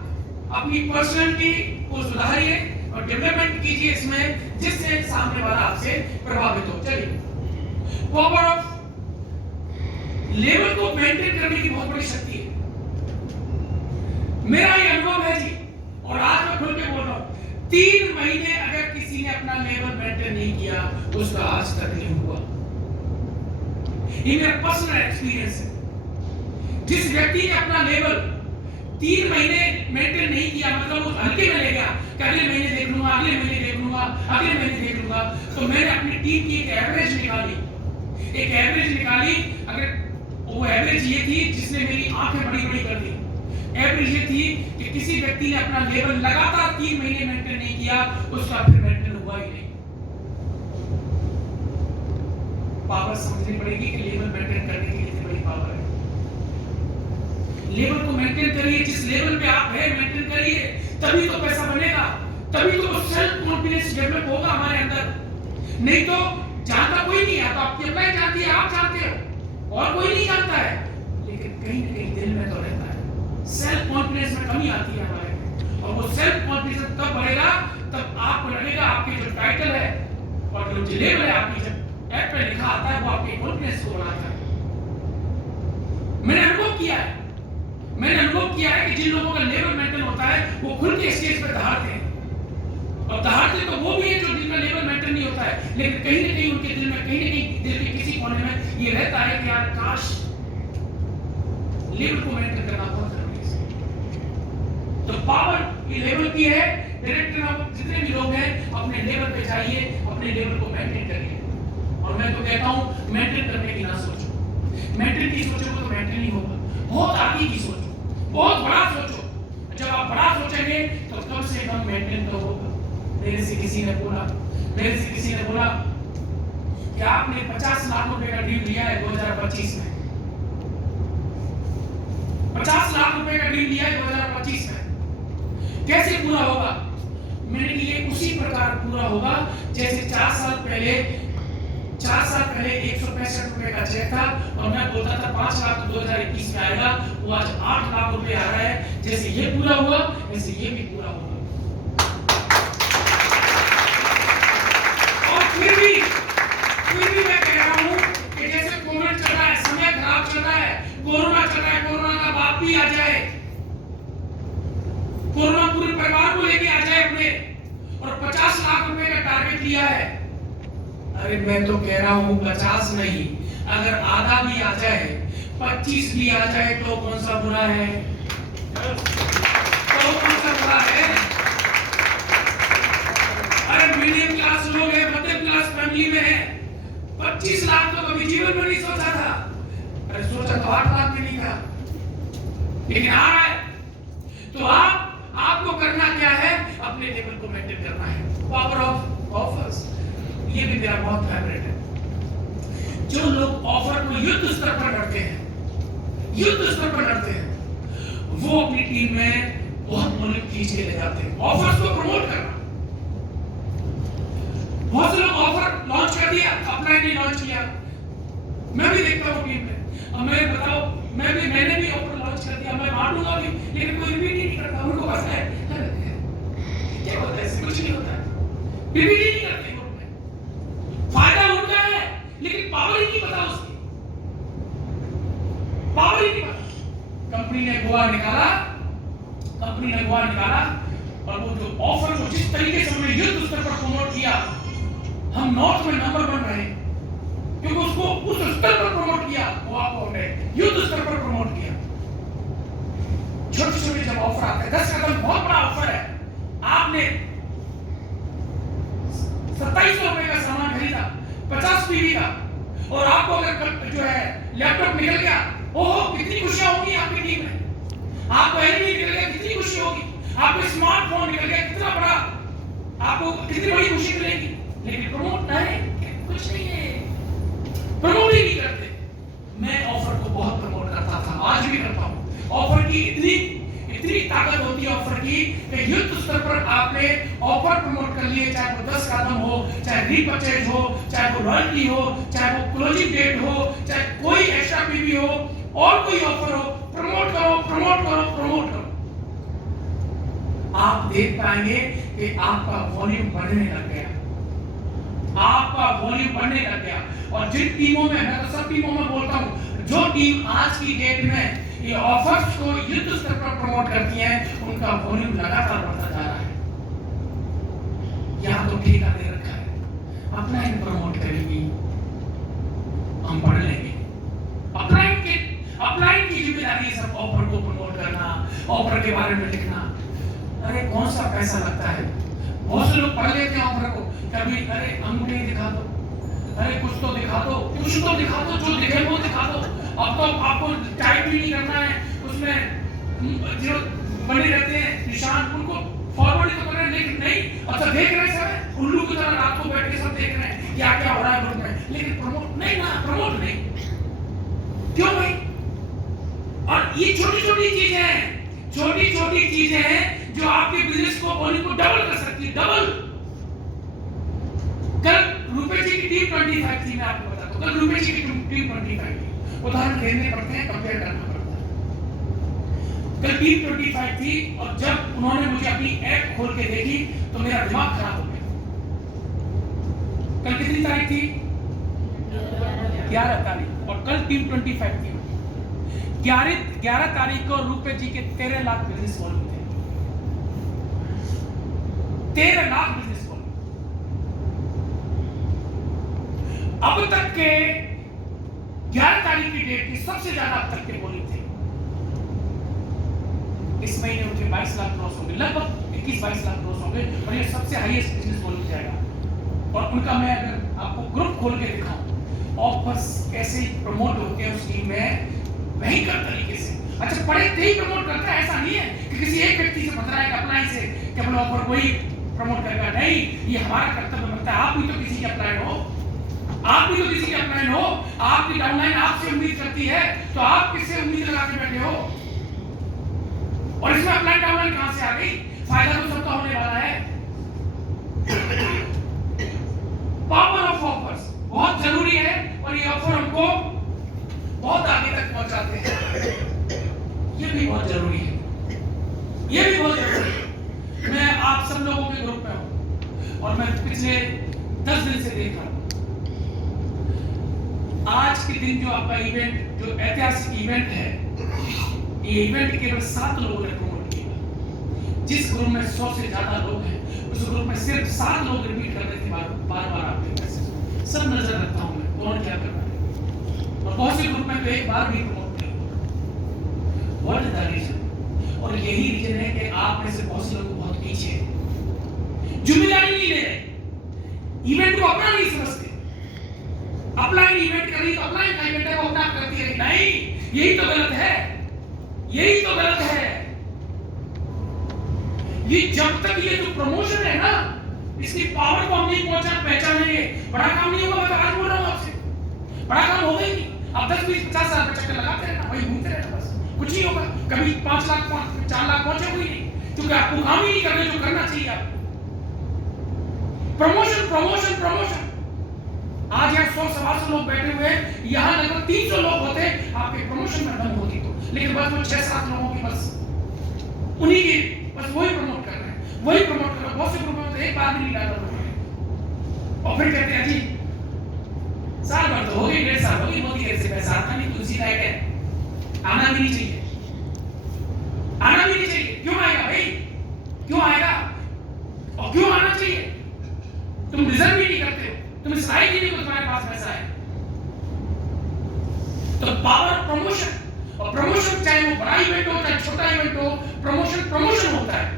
अपनी पर्सनैलिटी को सुधारिए और डेवलपमेंट कीजिए इसमें, जिससे सामने वाला आपसे प्रभावित हो। चलिए, पावर ऑफ लेवल को मेंटेन करने की बहुत बड़ी शक्ति है। मेरा ये अनुभव है जी, और आज मैं खुल के बोल रहा हूं, 3 महीने अगर किसी ने अपना लेवल मेंटेन नहीं किया, उसका आज तक नहीं हुआ। ये मेरा पर्सनल एक्सपीरियंस है। जिस व्यक्ति ने अपना लेवल 3 महीने मेंटेन नहीं किया, मतलब वो हल्के में ले गया कि अगले महीने देख लूंगा, अगले महीने देख लूंगा, अगले महीने देख लूंगा, तो मैंने अपनी टीम की एक एवरेज निकाली। अगर वो एवरेज ये थी जिसने मेरी आंखें बड़ी बड़ी कर दी। एवरेज ये थी कि किसी व्यक्ति ने अपना लेवल लगातार 3 महीने मेंटेन नहीं किया, उसका फिर मेंटेन हुआ ही नहीं। पावर समझनी पड़ेगी कि लेवल मेंटेन करने की कितनी बड़ी पावर है। लेवल को मेंटेन करिए, जिस लेवल पे आप हैं मेंटेन करिए, तभी तो पैसा बनेगा, तभी तो सेल्फ कॉन्फिडेंस डेवलप होगा हमारे अंदर। नहीं तो जानता कोई नहीं है, तो आपकी अपना जानती है, आप जानते हो, और कोई नहीं जानता है, लेकिन कहीं ना कहीं दिल में तो रहता है। सेल्फ कॉन्फिडेंस में कमी आती है हमारे में, और वो सेल्फ कॉन्फिडेंस तब बढ़ेगा तब आपको लगेगा आपकी जो टाइटल है और जो लेवल है आपकी जब ऐप पे लिखा आता है, वो आपके कॉन्फिडेंस को बढ़ाता है। मैंने अनुभव किया है कि जिन लोगों का लेवल मेंटेन होता है, वो खुल के स्टेज पर दहाड़ते हैं, और दहाड़ते तो वो भी है जो जिनका लेवल मेंटेन नहीं होता है, लेकिन कहीं ना कहीं उनके दिल में, कहीं ना कहीं दिल के किसी कोने में ये रहता है कि यार काश लेवल को मेंटेन करना बहुत जरूरी है। तो पावर ये लेवल की है। डायरेक्टर आप जितने भी लोग हैं, अपने लेवल पे जाइए, अपने लेवल को मेंटेन करिए। और मैं तो कहता हूं, मेंटेन करने की ना सोचो। मेंटेन की सोचोगे तो मेंटेन नहीं होगा। बहुत आगे की सोचो, बहुत बड़ा सोचो। जब आप बड़ा सोचेंगे तो कम से कम मेंटेन तो होगा। मेरे से किसी ने बोला कि आपने 50 लाख रुपए का ड्रीम लिया है 2025 में, 50 लाख रुपए का ड्रीम लिया है 2025 में, कैसे पूरा होगा? मेरे लिए उसी प्रकार पूरा होगा जैसे 4 साल पहले 165 रुपए का चेक था, और मैं बोलता था 5 लाख 2021 में आएगा, वो आज 8 लाख रुपए आ रहा है। जैसे ये पूरा हुआ, वैसे ये भी पूरा होगा। और फिर भी मैं कह रहा हूं कि जैसे कोविड चल रहा है, समय खराब चल रहा है, कोरोना चल रहा है, कोरोना का बाप भी आ जाए, कोरोना पूरे परिवार को लेके आ जाए अपने, और 50 लाख रुपए का टारगेट लिया है। अरे मैं तो कह रहा हूं 50 नहीं, अगर आधा भी आ जाए, 25 भी आ जाए, तो कौन सा बुरा है? अरे मीडियम क्लास लोग हैं, मध्यम क्लास फैमिली में है, 25 लाख तो कभी जीवन में नहीं सोचा था। अरे सोचा तो 8 लाख भी नहीं था, लेकिन आ रहा है। तो आपको करना क्या है? अपने लेवल को मेंटेन करना है। पावर ऑफ ऑफर्स, ये भी मेरा बहुत फेवरेट है। जो लोग ऑफर को युद्ध स्तर पर लड़ते हैं, वो अपनी टीम में बहुत मूल्य खींच के ले जाते हैं। ऑफर्स को प्रमोट करना, बहुत से लोग ऑफर लॉन्च कर दिया, अपना ही नहीं लॉन्च किया। मैं भी देखता हूँ टीम में, अब मैं बताओ, मैंने भी ऑफर लॉन्च कर दिया, मैं बांटूंगा भी, लेकिन कोई रिपीट नहीं करता। उनको पता है क्या होता है, इससे कुछ नहीं होता है, रिपीट ही नहीं करते। फायदा उनका है, लेकिन पावर ही नहीं पता उसकी, पावर ही नहीं पता। कंपनी ने गोवा निकाला, और वो जो ऑफर को जिस तरीके से हमने युद्ध स्तर पर प्रमोट किया, हम नॉर्थ में नंबर 1 रहे, क्योंकि उसको उस स्तर पर प्रमोट किया, गोवा को हमने युद्ध स्तर पर प्रमोट किया। छोटे जब ऑफर आता है, 10 कदम बहुत बड़ा ऑफर है, आपने 2700 रुपए का सामान खरीदा, 50 पीवी का, और आपको अगर जो है लैपटॉप निकल गया, ओहो कितनी खुशियां होगी आपकी टीम में। आपको एलईडी निकल गया, कितनी खुशी होगी। आपको स्मार्टफोन निकल गया, कितना बड़ा, आपको कितनी बड़ी खुशी मिलेगी। लेकिन प्रमोट नहीं, कुछ नहीं है, प्रमोट ही नहीं करते। मैं ऑफर को बहुत प्रमोट करता था, आज भी करता हूं। ऑफर की इतनी इतनी ताकत होती है ऑफर की कि युद्ध स्तर पर आपने ऑफर प्रमोट कर लिए, चाहे वो 10 कदम हो, चाहे रीपरचेज हो, चाहे वो रॉयल्टी हो, चाहे वो क्लोजिंग डेट हो, चाहे कोई एक्स्ट्रा पीवी हो और कोई ऑफर हो, प्रमोट करो प्रमोट करो प्रमोट करो। आप देख पाएंगे कि आपका वॉल्यूम बढ़ने लग गया, आपका वॉल्यूम बढ़ने लग गया। और जिन टीमों में, मैं तो सब टीमों में बोलता हूं, जो टीम आज की डेट में ये ऑफर्स को युद्ध स्तर पर प्रमोट करती हैं, उनका वॉल्यूम लगातार बढ़ता जा रहा है। यहाँ तो ठेका दे रखा है, अपना ही प्रमोट करेंगे, हम बढ़ लेंगे। अपना की जिम्मेदारी है सब ऑफर को प्रमोट करना, ऑफर के बारे में लिखना। अरे कौन सा पैसा लगता है? बहुत से लोग पढ़ लेते हैं ऑफर को, कभी अरे अंगूठे दिखा दो, अरे कुछ तो दिखा दो, कुछ तो दिखा दो, जो दिखे वो दिखा दो। अब तो आपको टाइप भी नहीं करना है, उसमें जो बने रहते हैं निशान, उनको फॉरवर्ड तो कर रहे हैं, लेकिन नहीं, अच्छा देख रहे हैं सब उल्लू की तरह रात को बैठ के सब देख रहे हैं क्या क्या हो रहा है ग्रुप में, लेकिन प्रमोट नहीं ना, प्रमोट नहीं। क्यों भाई? और ये छोटी छोटी चीजें हैं, छोटी छोटी चीजें हैं जो आपके बिजनेस को, वॉल्यूम को डबल कर सकती है, डबल। कल रुपए जी की टीम 25 थी, मैं आपको बताता हूं, कल रुपए जी की टीम 25 थी। उदाहरण देने पड़ते हैं, कंपेयर करना पड़ता है। कल टीम 25 थी और जब उन्होंने मुझे अपनी ऐप खोल के देखी तो मेरा दिमाग खराब हो गया। कल कितनी तारीख थी? 11 तारीख। और कल टीम 25 थी। 11 तारीख को रुपए जी के 13 लाख बिजनेस वॉल्यूम थे, 13 लाख बिजनेस वॉल्यूम। अब तक के 11 तारीख की डेट की सबसे ज्यादा अब तक के वॉल्यूम थे। इस महीने उनके 22 लाख क्रॉस होंगे, लगभग 21-22 लाख क्रॉस होंगे, और ये सबसे हाईएस्ट बिजनेस वॉल्यूम जाएगा। और उनका मैं अगर आपको ग्रुप खोल के दिखाऊं, ऑफर्स कैसे प्रमोट होते हैं उस टीम में, भयंकर तरीके से। अच्छा, पढ़े ही प्रमोट करता है, ऐसा नहीं है कि किसी एक व्यक्ति से बता रहा है अप्लाई से कि अपना ऑफर कोई प्रमोट करेगा, नहीं, ये हमारा कर्तव्य बनता है। आप भी तो किसी के अप्लाई हो, आप भी तो किसी के अप्लाई हो, आपकी डाउनलाइन आपसे उम्मीद करती है, तो आप किससे उम्मीद लगा के बैठे हो? और इसमें अप्लाई डाउनलाइन कहां से आ गई? फायदा तो सबका होने वाला है। पावर ऑफ ऑफर्स बहुत जरूरी है, और ये ऑफर हमको बहुत आगे तक पहुंचाते हैं, ये भी बहुत जरूरी है, ये भी बहुत जरूरी है। मैं आप सब लोगों के ग्रुप में हूं और मैं पिछले 10 दिन से देख रहा हूं, आज के दिन जो आपका इवेंट, जो ऐतिहासिक इवेंट है, ये इवेंट केवल 7 लोगों ने प्रमोट किया। जिस ग्रुप में 100 से ज्यादा लोग हैं, उस ग्रुप में सिर्फ 7 लोग रिपीट कर रहे थे बार-बार आपके मैसेज। सब नजर रखता हूं मैं कौन क्या कर रहा है, और बहुत से ग्रुप में तो एक बार भी प्रमोट किया। What is the reason? और यही रीजन है कि आप में से बहुत से लोग बहुत पीछे हैं, जिम्मेदारी नहीं ले रहे, इवेंट को अपना नहीं समझते। अपलाइन इवेंट करी तो अपलाइन का इवेंट को अपना करती है, नहीं, यही तो गलत है, यही तो गलत है। ये जब तक ये जो प्रमोशन है ना, इसकी पावर को हम नहीं पहचानेंगे, बड़ा काम नहीं होगा। मैं आज बोल रहा हूं आपसे, बड़ा काम होगा ही नहीं। अब 10-20-50 साल का चक्कर लगाते रहना, वही घूमते रहना, बस कुछ नहीं होगा। कभी 5 लाख 4 लाख पहुंचे कोई नहीं, क्योंकि आपको काम ही नहीं करना जो करना चाहिए आपको। Promotion promotion promotion. आज यहाँ 100-125 लोग बैठे हुए हैं, यहाँ लगभग 300 लोग होते आपके प्रमोशन में दम होती तो, लेकिन बस वो 6-7 लोगों की बस उन्हीं की बस वही प्रमोट कर रहे हैं, वही प्रमोट कर रहे हैं। बहुत से ग्रुपों में तो एक बार भी नहीं डाला और फिर कहते हैं जी साल भर तो हो गई, 1.5 साल हो गई, मोदी कैसे पैसा आता नहीं, तो इसी लायक है, आना भी नहीं चाहिए, आना भी नहीं चाहिए। क्यों आएगा भाई, क्यों आएगा और क्यों आना चाहिए? तुम डिजर्व भी नहीं करते हो, तुम इस लायक ही नहीं हो, तुम्हारे पास पैसा है। तो पावर प्रमोशन, और प्रमोशन चाहे वो बड़ा इवेंट हो चाहे छोटा इवेंट हो, प्रमोशन प्रमोशन होता है।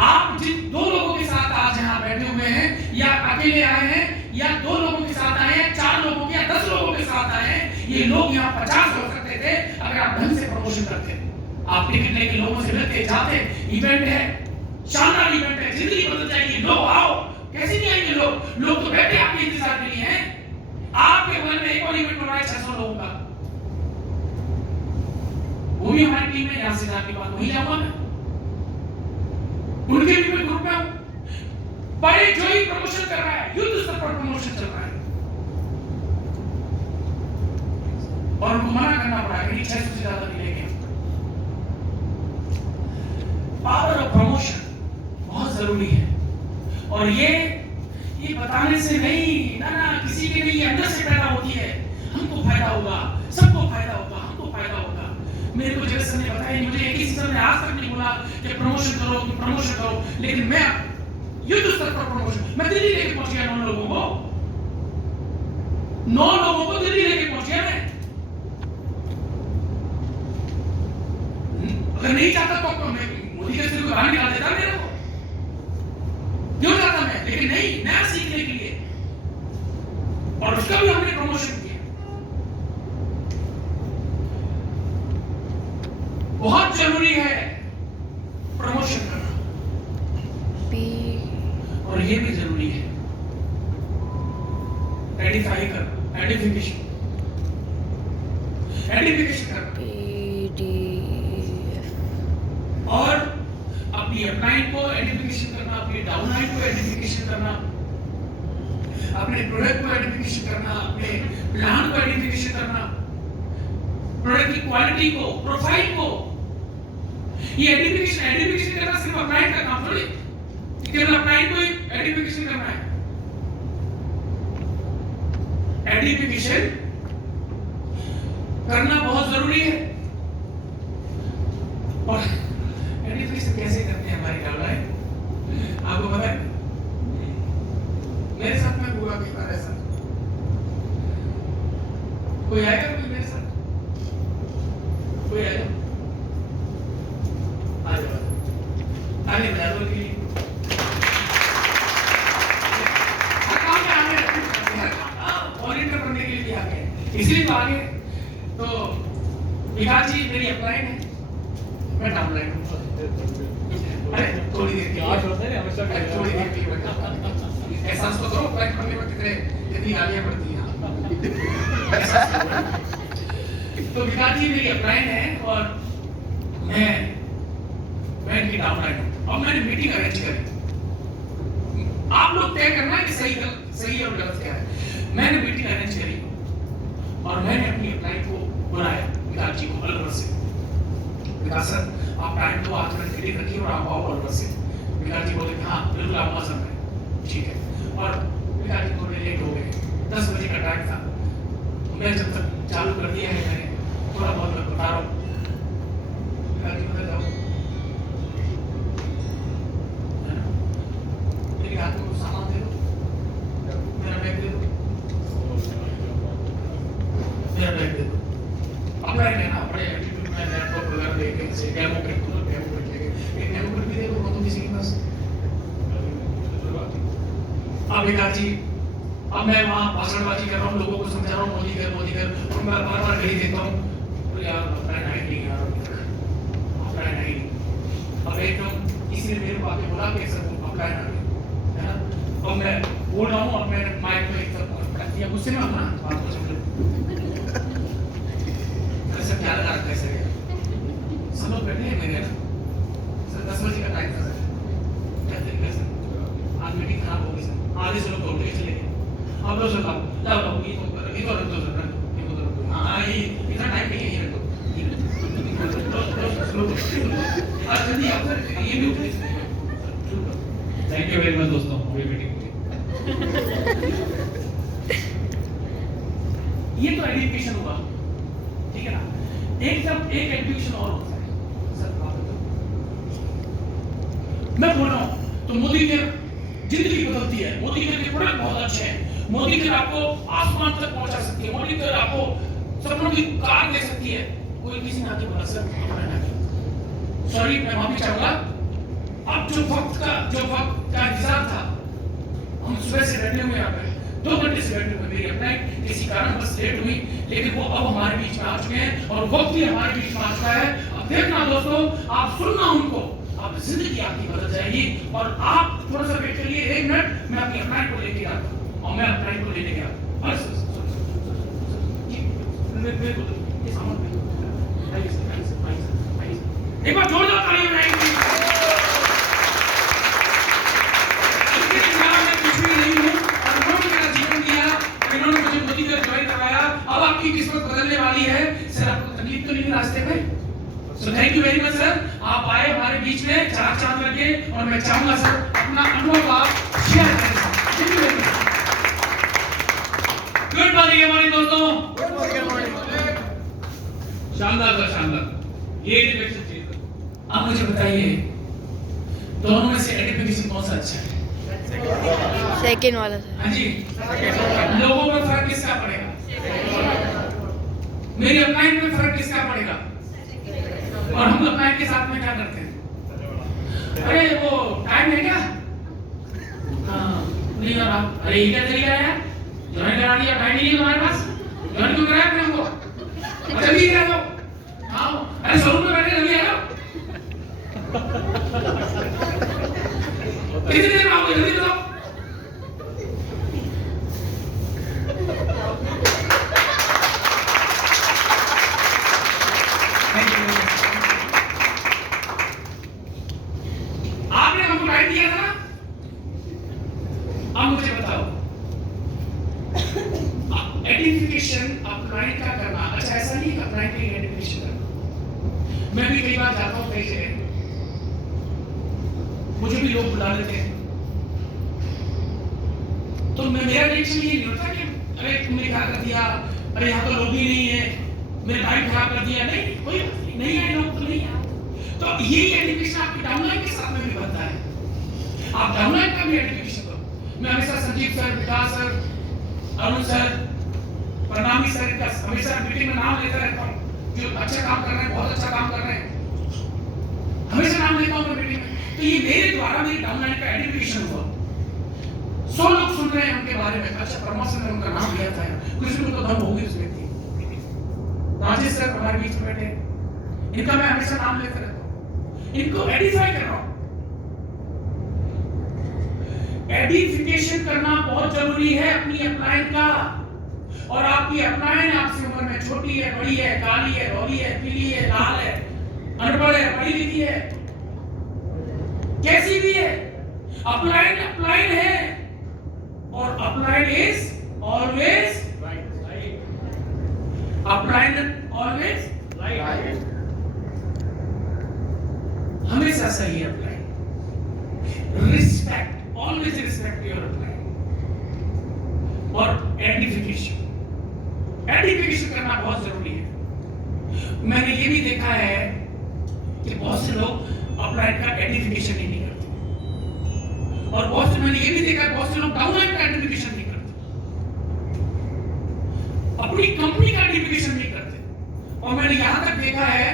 आप जिन 2 लोगों के साथ आज यहाँ बैठे हुए हैं, या अकेले आए हैं, या 2 लोगों के साथ आए हैं, 4 लोगों के या 10 लोगों के साथ आए हैं, ये लोग यहाँ 50 हो सकते थे अगर आप ढंग से प्रमोशन करते। आप टिकट लेके लोगों से मिलते जाते, इवेंट है, शानदार इवेंट है, जिंदगी बदल जाएगी, लोग आओ। कैसे नहीं आएंगे लोग? लोग तो बैठे आपके इंतजार के लिए हैं। आपके बगल में एक और इवेंट हो रहा है 600 लोगों का, वो भी हमारी टीम है। यहां से जाके बाद वहीं जाऊंगा मैं, उनके भी मैं ग्रुप में हूं। बड़े जो ही प्रमोशन कर रहा है, युद्ध स्तर पर प्रमोशन चल रहा है, और उनको मना करना पड़ा कि 600 से ज्यादा मिलेंगे। पावर ऑफ प्रमोशन बहुत जरूरी है, और ये बताने से नहीं, ना किसी के लिए अंदर से पैदा होती है। हमको फायदा होगा, सबको फायदा होगा, हमको फायदा होगा। मेरे को जैसे ने बताया, मुझे एक ही सीजन में आज तक नहीं बोला कि प्रमोशन करो, कि प्रमोशन करो, लेकिन मैं युद्ध स्तर पर प्रमोशन, मैं दिल्ली लेके पहुंच गया 9 लोगों को, 9 लोगों को दिल्ली लेके पहुंच गया मैं। अगर नहीं चाहता तो मैं मोदी के सिर को बाहर निकाल देता मेरे को, क्यों जाता मैं, लेकिन नहीं, नया सीखने के लिए, और उसका भी हमने प्रमोशन किया। बहुत जरूरी है प्रमोशन करना, और ये भी जरूरी है एडिफाई करना, एडिफिकेशन करना, और अपनी अपलाइन को एडिफिकेशन करना, अपनी डाउनलाइन को एडिफिकेशन करना, अपने प्रोडक्ट को एडिफिकेशन करना, अपने प्लान को एडिफिकेशन करना, प्रोडक्ट की क्वालिटी को, प्रोफाइल को। ये एडिफिकेशन करना सिर्फ अपलाइन का काम थोड़ी, केवल अपलाइन को एडिफिकेशन करना है। एडिफिकेशन करना बहुत जरूरी है, और एडिफिकेशन कैसे करते हैं हमारी डाउनलाइन, आपको पता है? मेरे साथ में हुआ कि बार ऐसा, कोई आएगा, कोई मेरे साथ, कोई आएगा, आ जाओ, आगे बढ़ा दो कि वॉलंटियर करने के लिए भी आगे, इसलिए तो आगे। तो विकास जी मेरी अपलाइन है, मैं डाउनलाइन हूँ। अरे थोड़ी देर के लिए, थोड़ी देर के लिए एहसास तो करो, अपलाइन करने में कितनी गालियां पड़ती हैं। तो विकास जी मेरी अपलाइन है, और मैं इनकी डाउनलाइन हूँ। अब मैंने मीटिंग अरेंज करी, आप लोग तय करना है कि सही है और गलत क्या है। मैंने मीटिंग अरेंज करी, और मैंने अपनी अपलाइन को बुलाया, विकास जी को अलवर से। विकास सर, आप टाइम तो आज तक मीटिंग रखी और आप आओ अलवर से। विकास जी बोले हाँ बिल्कुल आऊंगा सर मैं, ठीक है। और विकास जी थोड़े लेट हो गए, 10 बजे का टाइम था। मैं जब तक चालू कर दिया है, मैंने थोड़ा बहुत मैं बता रहा हूँ। विकास जी बता जाओ, मेरे हाथ में कुछ सामान दे दो, मेरा बैग दे दो, मेरा बैग दे दो। अपना लेना बड़े एटीट्यूड में लैपटॉप वगैरह लेके से डेमो कर दो, डेमो कर लेंगे, एक डेमो कर भी दे दो तो किसी के पास। अब विकास जी, अब मैं वहाँ भाषणबाजी कर रहा हूँ, लोगों को समझा रहा हूँ मोदी कर, और मैं बार-बार गाली देता हूँ, तो यार अपना नहीं यार, अपना नहीं। अब एकदम इसी ने मेरे को आके बोला कि सर अपना नहीं, है ना? और मैं बोल रहा हूँ, और मैंने माइक में एकदम दिया, गुस्से में अपना बात को समझो, ऐसा क्या लगा रखा है सर, सब लोग बैठे हैं मेरे ना सर, 10 बजे का टाइम था सर, क्या तरीका सर, आज मीटिंग खराब हो गई सर, आधे से लोग दौड़ के चले गए। अब लोग सर लाओ ये तो रख दो सर, ये तो रख दो, हाँ ये इतना टाइम नहीं है, ये रख दो, आज जल्दी आओ सर, ये भी थैंक यू वेरी मच दोस्तों, पूरी मीटिंग ये तो एजुकेशन हुआ, ठीक है ना? एक एजुकेशन और होता है सर, मैं बोल रहा हूँ तो मोदी के जिंदगी बदलती है, मोदी के प्रोडक्ट बहुत अच्छे हैं, मोदी के आपको आसमान तक पहुंचा सकती है, मोदी के आपको सपनों की कार दे सकती है। कोई किसी ने आके बोला सर सॉरी, मैं माफी चाहूंगा, अब जो वक्त का इंतजार था, हम सुबह से बैठे हुए यहाँ पे 2 घंटे से बैठे हुए, मेरी अपलाइन किसी कारण बस लेट हुई, लेकिन वो अब हमारे बीच में आ चुके हैं, और वक्त भी हमारे बीच में आ चुका है। अब देखना दोस्तों, आप सुनना उनको, अब जिंदगी आपकी बदल जाएगी। और आप थोड़ा सा वेट करिए, 1 मिनट, मैं अपनी अपलाइन को लेके आता हूँ, और मैं अपलाइन को लेने गया बस ये सामान एक बार जोर जोर तालियां बजाएंगे। इनके खिलाफ मैं कुछ भी नहीं हूँ और उन्होंने मेरा जीवन दिया, इन्होंने मुझे मोदी का ज्वाइन करवाया। अब आपकी किस्मत बदलने वाली है। सर आपको तकलीफ तो नहीं हुई रास्ते में? So thank you very much sir, आप आए हमारे बीच में, चार चांद लगे और मैं चाहूंगा सर अपना अनुभव आप शेयर करें। Thank you very much. Good morning हमारे दोस्तों, गुड मॉर्निंग। शानदार सर, शानदार। ये एजुकेशन चाहिए सर। आप मुझे बताइए दोनों में से एजुकेशन कौन सा अच्छा है? सेकंड वाला सर। हाँ जी, लोगों में फर्क किसका पड़ेगा? मेरी अपलाइन में फर्क किसका पड़ेगा? और हम अपलाइन के साथ में क्या करते हैं? अरे वो टाइम है क्या? हाँ नहीं और आप, अरे ये क्या तरीका है यार, ज्वाइन करा दिया, टाइम नहीं है तुम्हारे पास, ज्वाइन क्यों कराया आपने हमको? जल्दी करा दो। हाँ अरे शोरूम में बैठे जल्दी आ जाओ। कितनी देर में आओगे जल्दी बताओ। आपने हमको टाइम दिया था ना, अब मुझे बताओ आइडेंटिफिकेशन अपलाइन का करना अच्छा, ऐसा नहीं कि अपलाइन का आइडेंटिफिकेशन करना। मैं भी कई बार जाता हूँ कई जगह, मुझे भी लोग बुला लेते हैं, तो मैं मेरा रिएक्शन ये नहीं होता कि अरे तुमने क्या कर दिया, अरे यहाँ तो लोग ही नहीं है, मेरे टाइम खराब कर दिया। नहीं, कोई नहीं आए लोग तो नहीं आए। तो यही आइडेंटिफिकेशन आपकी डाउनलाइन के साथ में भी बनता है। आप डाउनलाइन का भी आइडेंटिफिकेशन करो। मैं हमेशा संजीव सर, विकास सर, अरुण सर, प्रणामी सर का हमेशा मीटिंग में नाम लेता रहता हूँ, जो अच्छा काम कर रहे हैं, बहुत अच्छा काम कर रहे हैं, हमेशा नाम लेता हूँ मैं मीटिंग में। तो ये मेरे द्वारा मेरी डाउनलाइन का आइडेंटिफिकेशन हुआ। 100 लोग सुन रहे हैं उनके बारे में, अच्छा प्रमोशन में उनका नाम लिया था, कुछ भी तो दम होगी उस व्यक्ति। राजेश सर हमारे बीच में बैठे, इनका मैं हमेशा नाम लेता रहता हूँ, इनको आइडेंटिफाई कर रहा हूँ। आइडेंटिफिकेशन करना बहुत जरूरी है अपनी अपलाइन का। और आपकी अपलाइन आपसे उम्र में छोटी है, बड़ी है, काली है, धोली है, पीली है, लाल है, अनपढ़ है, पढ़ी लिखी है, कैसी भी है, अपलाइन अपलाइन है। और upline is always right, upline always right, हमेशा सही है upline. Respect, always respect your upline. और आइडेंटिफिकेशन करना बहुत जरूरी है। मैंने ये भी देखा है कि बहुत से लोग अपलाइन का आइडेंटिफिकेशन ही नहीं करते, और बहुत से मैंने ये भी देखा है बहुत से लोग डाउनलाइन का आइडेंटिफिकेशन नहीं करते, अपनी कंपनी का आइडेंटिफिकेशन नहीं करते। और मैंने यहां तक देखा है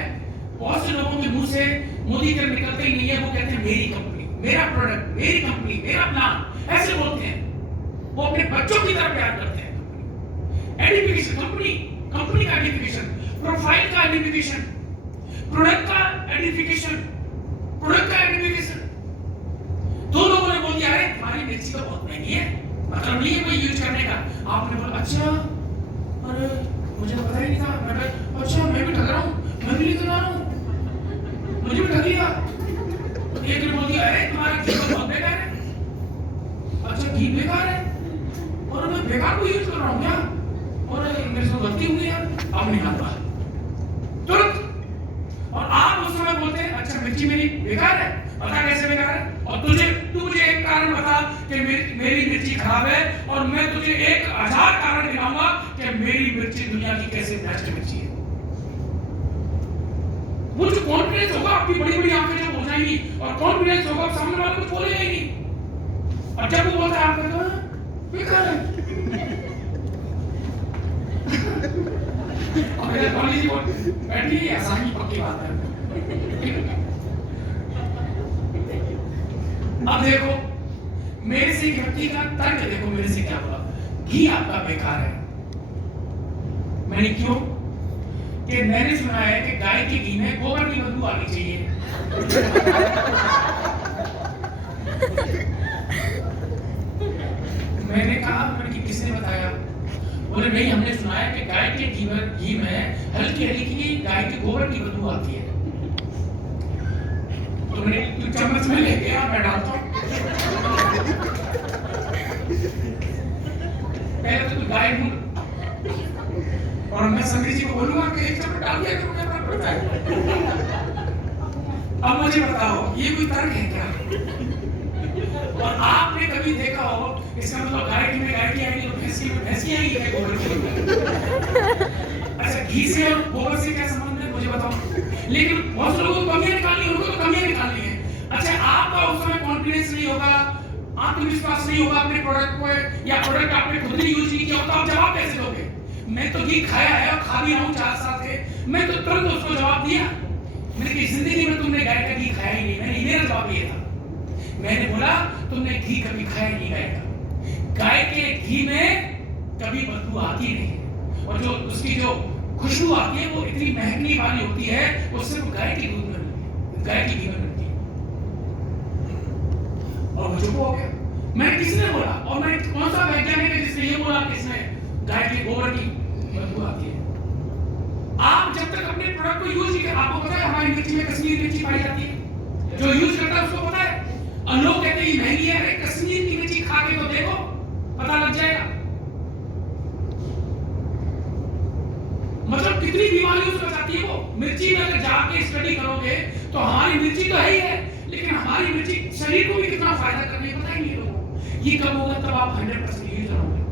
बहुत से लोगों के मुंह से मोदी कर निकलते ही नहीं है, वो कहते हैं मेरी कंपनी, मेरा प्रोडक्ट, मेरी कंपनी, मेरा प्लान, ऐसे बोलते हैं। वो अपने बच्चों की तरह प्यार करते हैं। आइडेंटिफिकेशन, कंपनी का आइडेंटिफिकेशन, प्रोफाइल का आइडेंटिफिकेशन, प्रोडक्ट का आइडेंटिफिकेशन, प्रोडक्ट का आइडेंटिफिकेशन। दो लोगों ने बोल दिया अरे तुम्हारी मिर्ची तो बहुत महंगी है, मतलब नहीं है कोई यूज करने का। आपने बोला अच्छा, अरे मुझे पता ही नहीं था। मैं अच्छा मैं भी ठग रहा हूँ, मैं भी लेकर आ रहा हूँ, मुझे भी ठग लिया। एक ने बोल दिया अरे तुम्हारा घी तो बहुत बेकार है। अच्छा घी बेकार है और मैं बेकार को यूज कर रहा हूँ क्या? और मेरे से गलती हुई यार, अब नहीं आता तुरंत। और आप उस समय बोलते हैं अच्छा मिर्ची मेरी बेकार है, पता कैसे बेकार है? और तू मुझे एक कारण बता कि मेरी मिर्ची खराब है, और मैं तुझे 1000 कारण दिखाऊंगा कि मेरी मिर्ची दुनिया की कैसे बेस्ट मिर्ची है। वो जो कॉन्फिडेंस होगा, आपकी बड़ी बड़ी आंखें जब हो जाएंगी और कॉन्फिडेंस होगा, सामने वाले कुछ बोलेगा ही नहीं। और जब वो बोलता है आप कहते हो बेकार है। अब मेरे कॉलेज जी बैठी है, आसानी पक्की बात है। अब देखो मेरे से व्यक्ति का तर्क देखो, मेरे से क्या बोला, घी आपका बेकार है। मैंने क्यों? कि मैंने सुना है कि गाय के घी में गोबर की बदबू आनी चाहिए। मैंने कहा, मैंने किसने बताया? बोले नहीं, हमने सुना है कि गाय के घी में हल्की हल्की गाय के गोबर की बदबू आती है। तो मैंने चम्मच में ले गया, मैं डालता हूँ। पहले तो गाय ढूंढ, और मैं संजय जी को बोलूंगा कि एक चम्मच डाल दिया तो मुझे फर्क पड़ता है। अब मुझे बताओ, ये कोई तर्क है क्या? और आपने कभी देखा हो, इसका मतलब गाय की में गाय की आएगी तो भैंस की में भैंस की आएगी क्या गोबर की? अच्छा, घी से और गोबर से क्या संबंध है मुझे बताओ। लेकिन बहुत लोगों को कमियां निकालनी, उनको तो कमियां निकालनी है। अच्छा, आपका उस समय कॉन्फिडेंस नहीं होगा, आत्मविश्वास नहीं होगा अपने प्रोडक्ट को, या प्रोडक्ट आपने खुद ने यूज नहीं किया, तो आप जवाब कैसे दोगे? मैं तो घी खाया है और खा भी रहा हूँ 4 साल से, मैं तो तुरंत उसको जवाब दिया। मेरी जिंदगी में तुमने गाय का घी खाया ही नहीं। मैंने, मेरा जवाब ये था, मैंने बोला तुमने घी कभी खाया नहीं गाय का। गाय के घी में कभी बदबू आती नहीं है, और जो उसकी जो खुशबू आती है वो इतनी महकने वाली होती है, वो सिर्फ गाय के दूध में मिलती है, गाय के घी में मिलती है। और वो चुप हो गया। मैं किसने बोला, और मैं कौन सा वैज्ञानिक है जिसने ये बोला कि इसमें गाय के गोबर की बदबू आती है? आप जब तक अपने प्रोडक्ट को यूज नहीं, आपको पता है हमारी मिर्ची में कश्मीरी मिर्ची पाई जाती है, जो यूज करता है उसको पता है। और लोग कहते हैं ये महंगी है, अरे कश्मीर की मिर्ची खा के तो देखो, पता लग जाएगा। मतलब कितनी बीमारियों से बचाती है वो मिर्ची। में अगर जाके स्टडी करोगे तो हमारी मिर्ची तो है ही है, लेकिन हमारी मिर्ची शरीर को भी कितना फायदा करने पता ही नहीं लोगों को। ये कब होगा? तब आप 100% यूजर होंगे।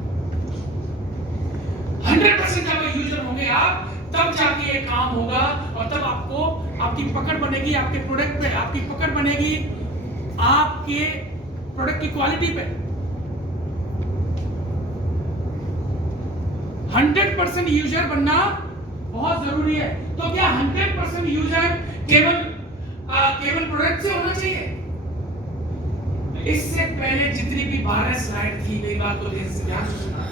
100% जब यूजर होंगे आप, तब जाके ये काम होगा, और तब आपको आपकी पकड़ बनेगी, आपके प्रोडक्ट पे आपकी पकड़ बनेगी, आपके प्रोडक्ट की क्वालिटी पे। 100% यूजर बनना बहुत जरूरी है। तो क्या 100% यूजर केवल प्रोडक्ट से होना चाहिए? इससे पहले जितनी भी 12 स्लाइड थी, मेरी बात को ध्यान से सुनना।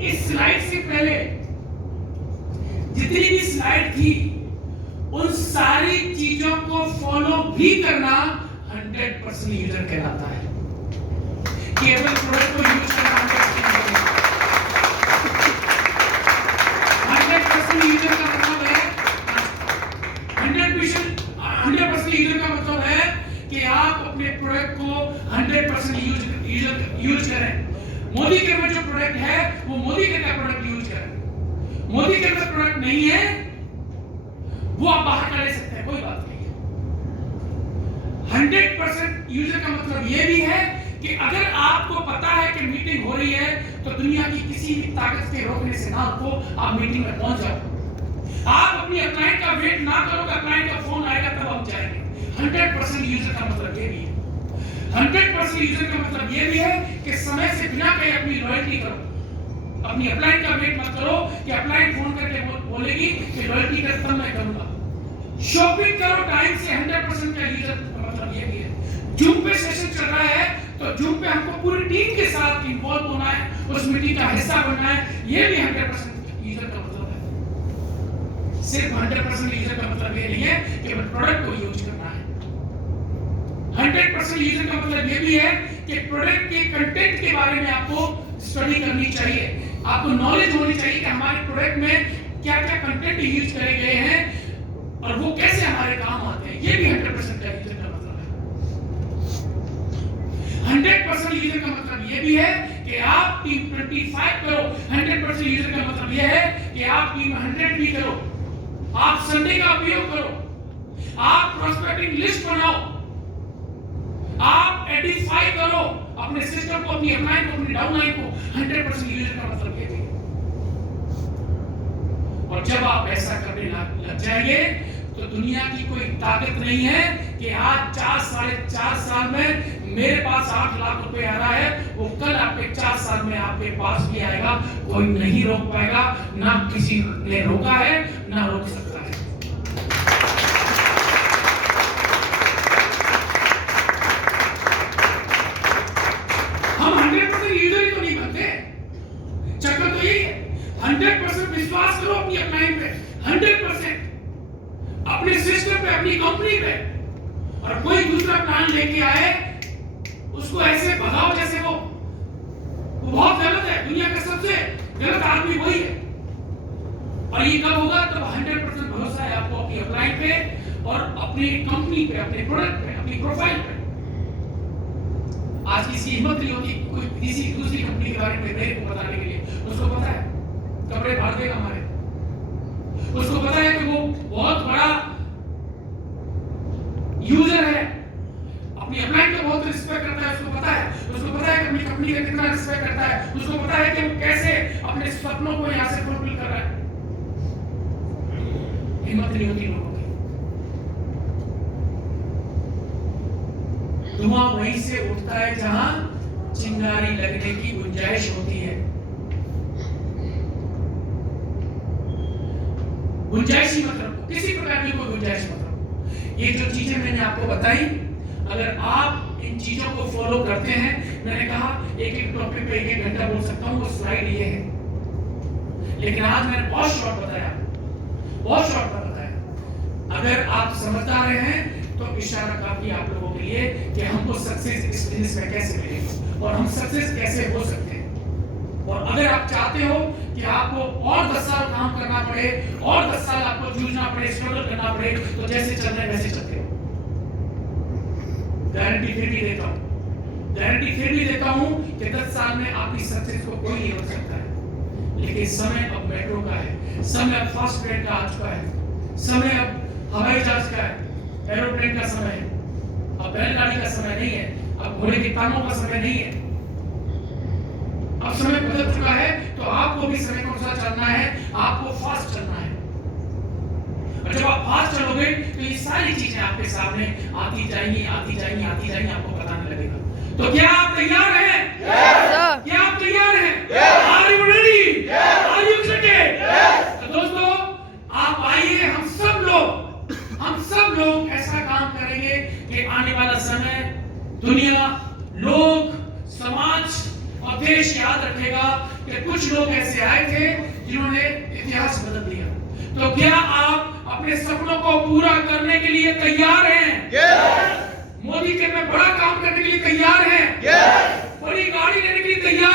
इस स्लाइड से पहले जितनी भी स्लाइड थी, उन सारी चीजों को फॉलो भी करना 100% यूजर कहलाता है। केवल प्रोडक्ट को यूज करना 100% यूजर का मतलब है, 100% यूजर का मतलब है कि आप अपने प्रोडक्ट को 100% यूज करें। मोदी के में जो प्रोडक्ट है वो मोदी के का प्रोडक्ट यूज करें। मोदी के अंदर प्रोडक्ट नहीं है, वो आप बाहर का ले सकते हैं, कोई बात नहीं है। 100% यूजर का मतलब ये भी है कि अगर आपको पता है कि मीटिंग हो रही है, तो दुनिया की किसी भी ताकत के रोकने से ना आपको, आप मीटिंग में पहुंच जाओ। आप अपनी क्लाइंट का वेट ना करो कि क्लाइंट का फोन आएगा तब हम जाएंगे। 100% यूजर का मतलब ये भी है। 100% यूजर का मतलब ये भी है कि समय से बिना कहे अपनी लॉयल्टी करो। अपनी अपलाइन का वेट मत करो कि अपलाइन फोन करके बोलेगी कि लॉयल्टी का तब मैं करूंगा। शॉपिंग करो टाइम से। 100% का यूजर का मतलब ये भी है। जूम पे सेशन चल रहा है तो जूम पे हमको पूरी टीम के साथ इन्वॉल्व होना है, उस मीटिंग का हिस्सा बनना है। ये भी 100% यूजर का मतलब है। सिर्फ 100% यूजर का मतलब ये नहीं है कि प्रोडक्ट को यूज करना है। 100% यूजर का मतलब ये भी है कि प्रोडक्ट के कंटेंट के बारे में आपको स्टडी करनी चाहिए, आपको नॉलेज होनी चाहिए कि हमारे प्रोडक्ट में क्या क्या कंटेंट यूज करे गए हैं और वो कैसे हमारे काम आते हैं। ये भी 100% का यूजर का मतलब है। 100% यूजर का मतलब ये भी है कि आप टीम 25 करो। 100% यूजर का मतलब ये है कि आप टीम 100 भी करो, आप संडे का उपयोग करो, आप प्रोस्पेक्टिंग लिस्ट बनाओ, आप एडिफाई करो अपने सिस्टम को, अपनी अपलाइन को, अपनी डाउनलाइन को। 100% यूजर का मतलब ये है। और जब आप ऐसा करने लग जाएंगे तो दुनिया की कोई ताकत नहीं है कि आज 4-4.5 साल में मेरे पास 8 लाख रुपए आ रहा है, वो कल आपके 4 साल में आपके पास भी आएगा। कोई नहीं रोक पाएगा, ना किसी ने रोका है ना रोक सकता है। हम 100% यूजर ही तो नहीं बनते। चक्कर तो यही है। 100% विश्वास करो अपनी अपलाइन पे, 100% अपने सिस्टम पे, अपनी कंपनी पे। और कोई दूसरा प्लान लेके आए उसको ऐसे भगाओ जैसे वो वो बहुत गलत है। दुनिया का सबसे गलत आदमी वही है। और ये कब होगा? तब 100% भरोसा है आपको अपनी अपलाइन पे और अपनी कंपनी पे, अपने प्रोडक्ट पे, अपनी प्रोफाइल पे। आज किसी हिम्मत नहीं होती कोई किसी दूसरी कंपनी के बारे में मेरे को बताने के लिए। उसको पता है कपड़े फाड़ देगा हमारे, उसको पता है कि वो बहुत बड़ा यूजर है, अपनी अपलाइन को बहुत रिस्पेक्ट करता है, उसको पता है कि अपनी कंपनी का कितना रिस्पेक्ट करता है, उसको पता है कि वो कैसे अपने सपनों को यहाँ से फुलफिल कर रहा है। हिम्मत नहीं होती लोगों की। धुआं वहीं से उठता है जहां चिंगारी लगने की गुंजाइश होती है। गुंजाइश ही मत रखो, किसी प्रकार की कोई गुंजाइश मत रखो। ये जो चीजें मैंने आपको बताई, अगर आप इन चीजों को फॉलो करते हैं, मैंने कहा एक एक टॉपिक पे एक घंटा बोल सकता हूं, वो स्लाइड ये है, लेकिन आज मैंने बहुत शॉर्ट बताया, बहुत शॉर्ट बताया। अगर आप समझदार हैं तो इशारा काफी आप लोगों के लिए कि हमको सक्सेस इस बिजनेस में कैसे मिलेगी और हम सक्सेस कैसे हो सकते हैं। और अगर आप चाहते हो कि आपको और 10 साल काम करना पड़े और 10 साल आपको जूझना पड़े, स्ट्रगल करना पड़े, तो जैसे चल रहे वैसे चलते हो। गारंटी फिर भी देता हूं कि 10 साल में आपकी सक्सेस को कोई नहीं रोक सकता है। लेकिन समय अब मेट्रो का है, समय अब फास्ट ट्रेन का आ चुका है, समय अब हवाई जहाज का है, एरोप्लेन का समय है, अब बैलगाड़ी का समय नहीं है, अब घोड़े की टांगों का समय नहीं है। अब समय बदल चुका है, तो आपको भी समय के अनुसार चलना है, आपको फास्ट चलना है। और जब आप फास्ट चलोगे तो ये सारी चीजें आपके सामने आती जाएंगी, आपको बताने लगेगा। तो क्या आप तैयार हैं? क्या आप तैयार हैं? Are you ready? Are you excited? तो दोस्तों आप आइए, हम सब लोग ऐसा काम करेंगे कि आने वाला समय दुनिया, लोग, समाज और देश याद रखेगा कि कुछ लोग ऐसे आए थे जिन्होंने इतिहास बदल दिया। तो क्या आप अपने सपनों को पूरा करने के लिए तैयार हैं? मोदी के में बड़ा काम करने के लिए तैयार हैं? बड़ी गाड़ी लेने के लिए तैयार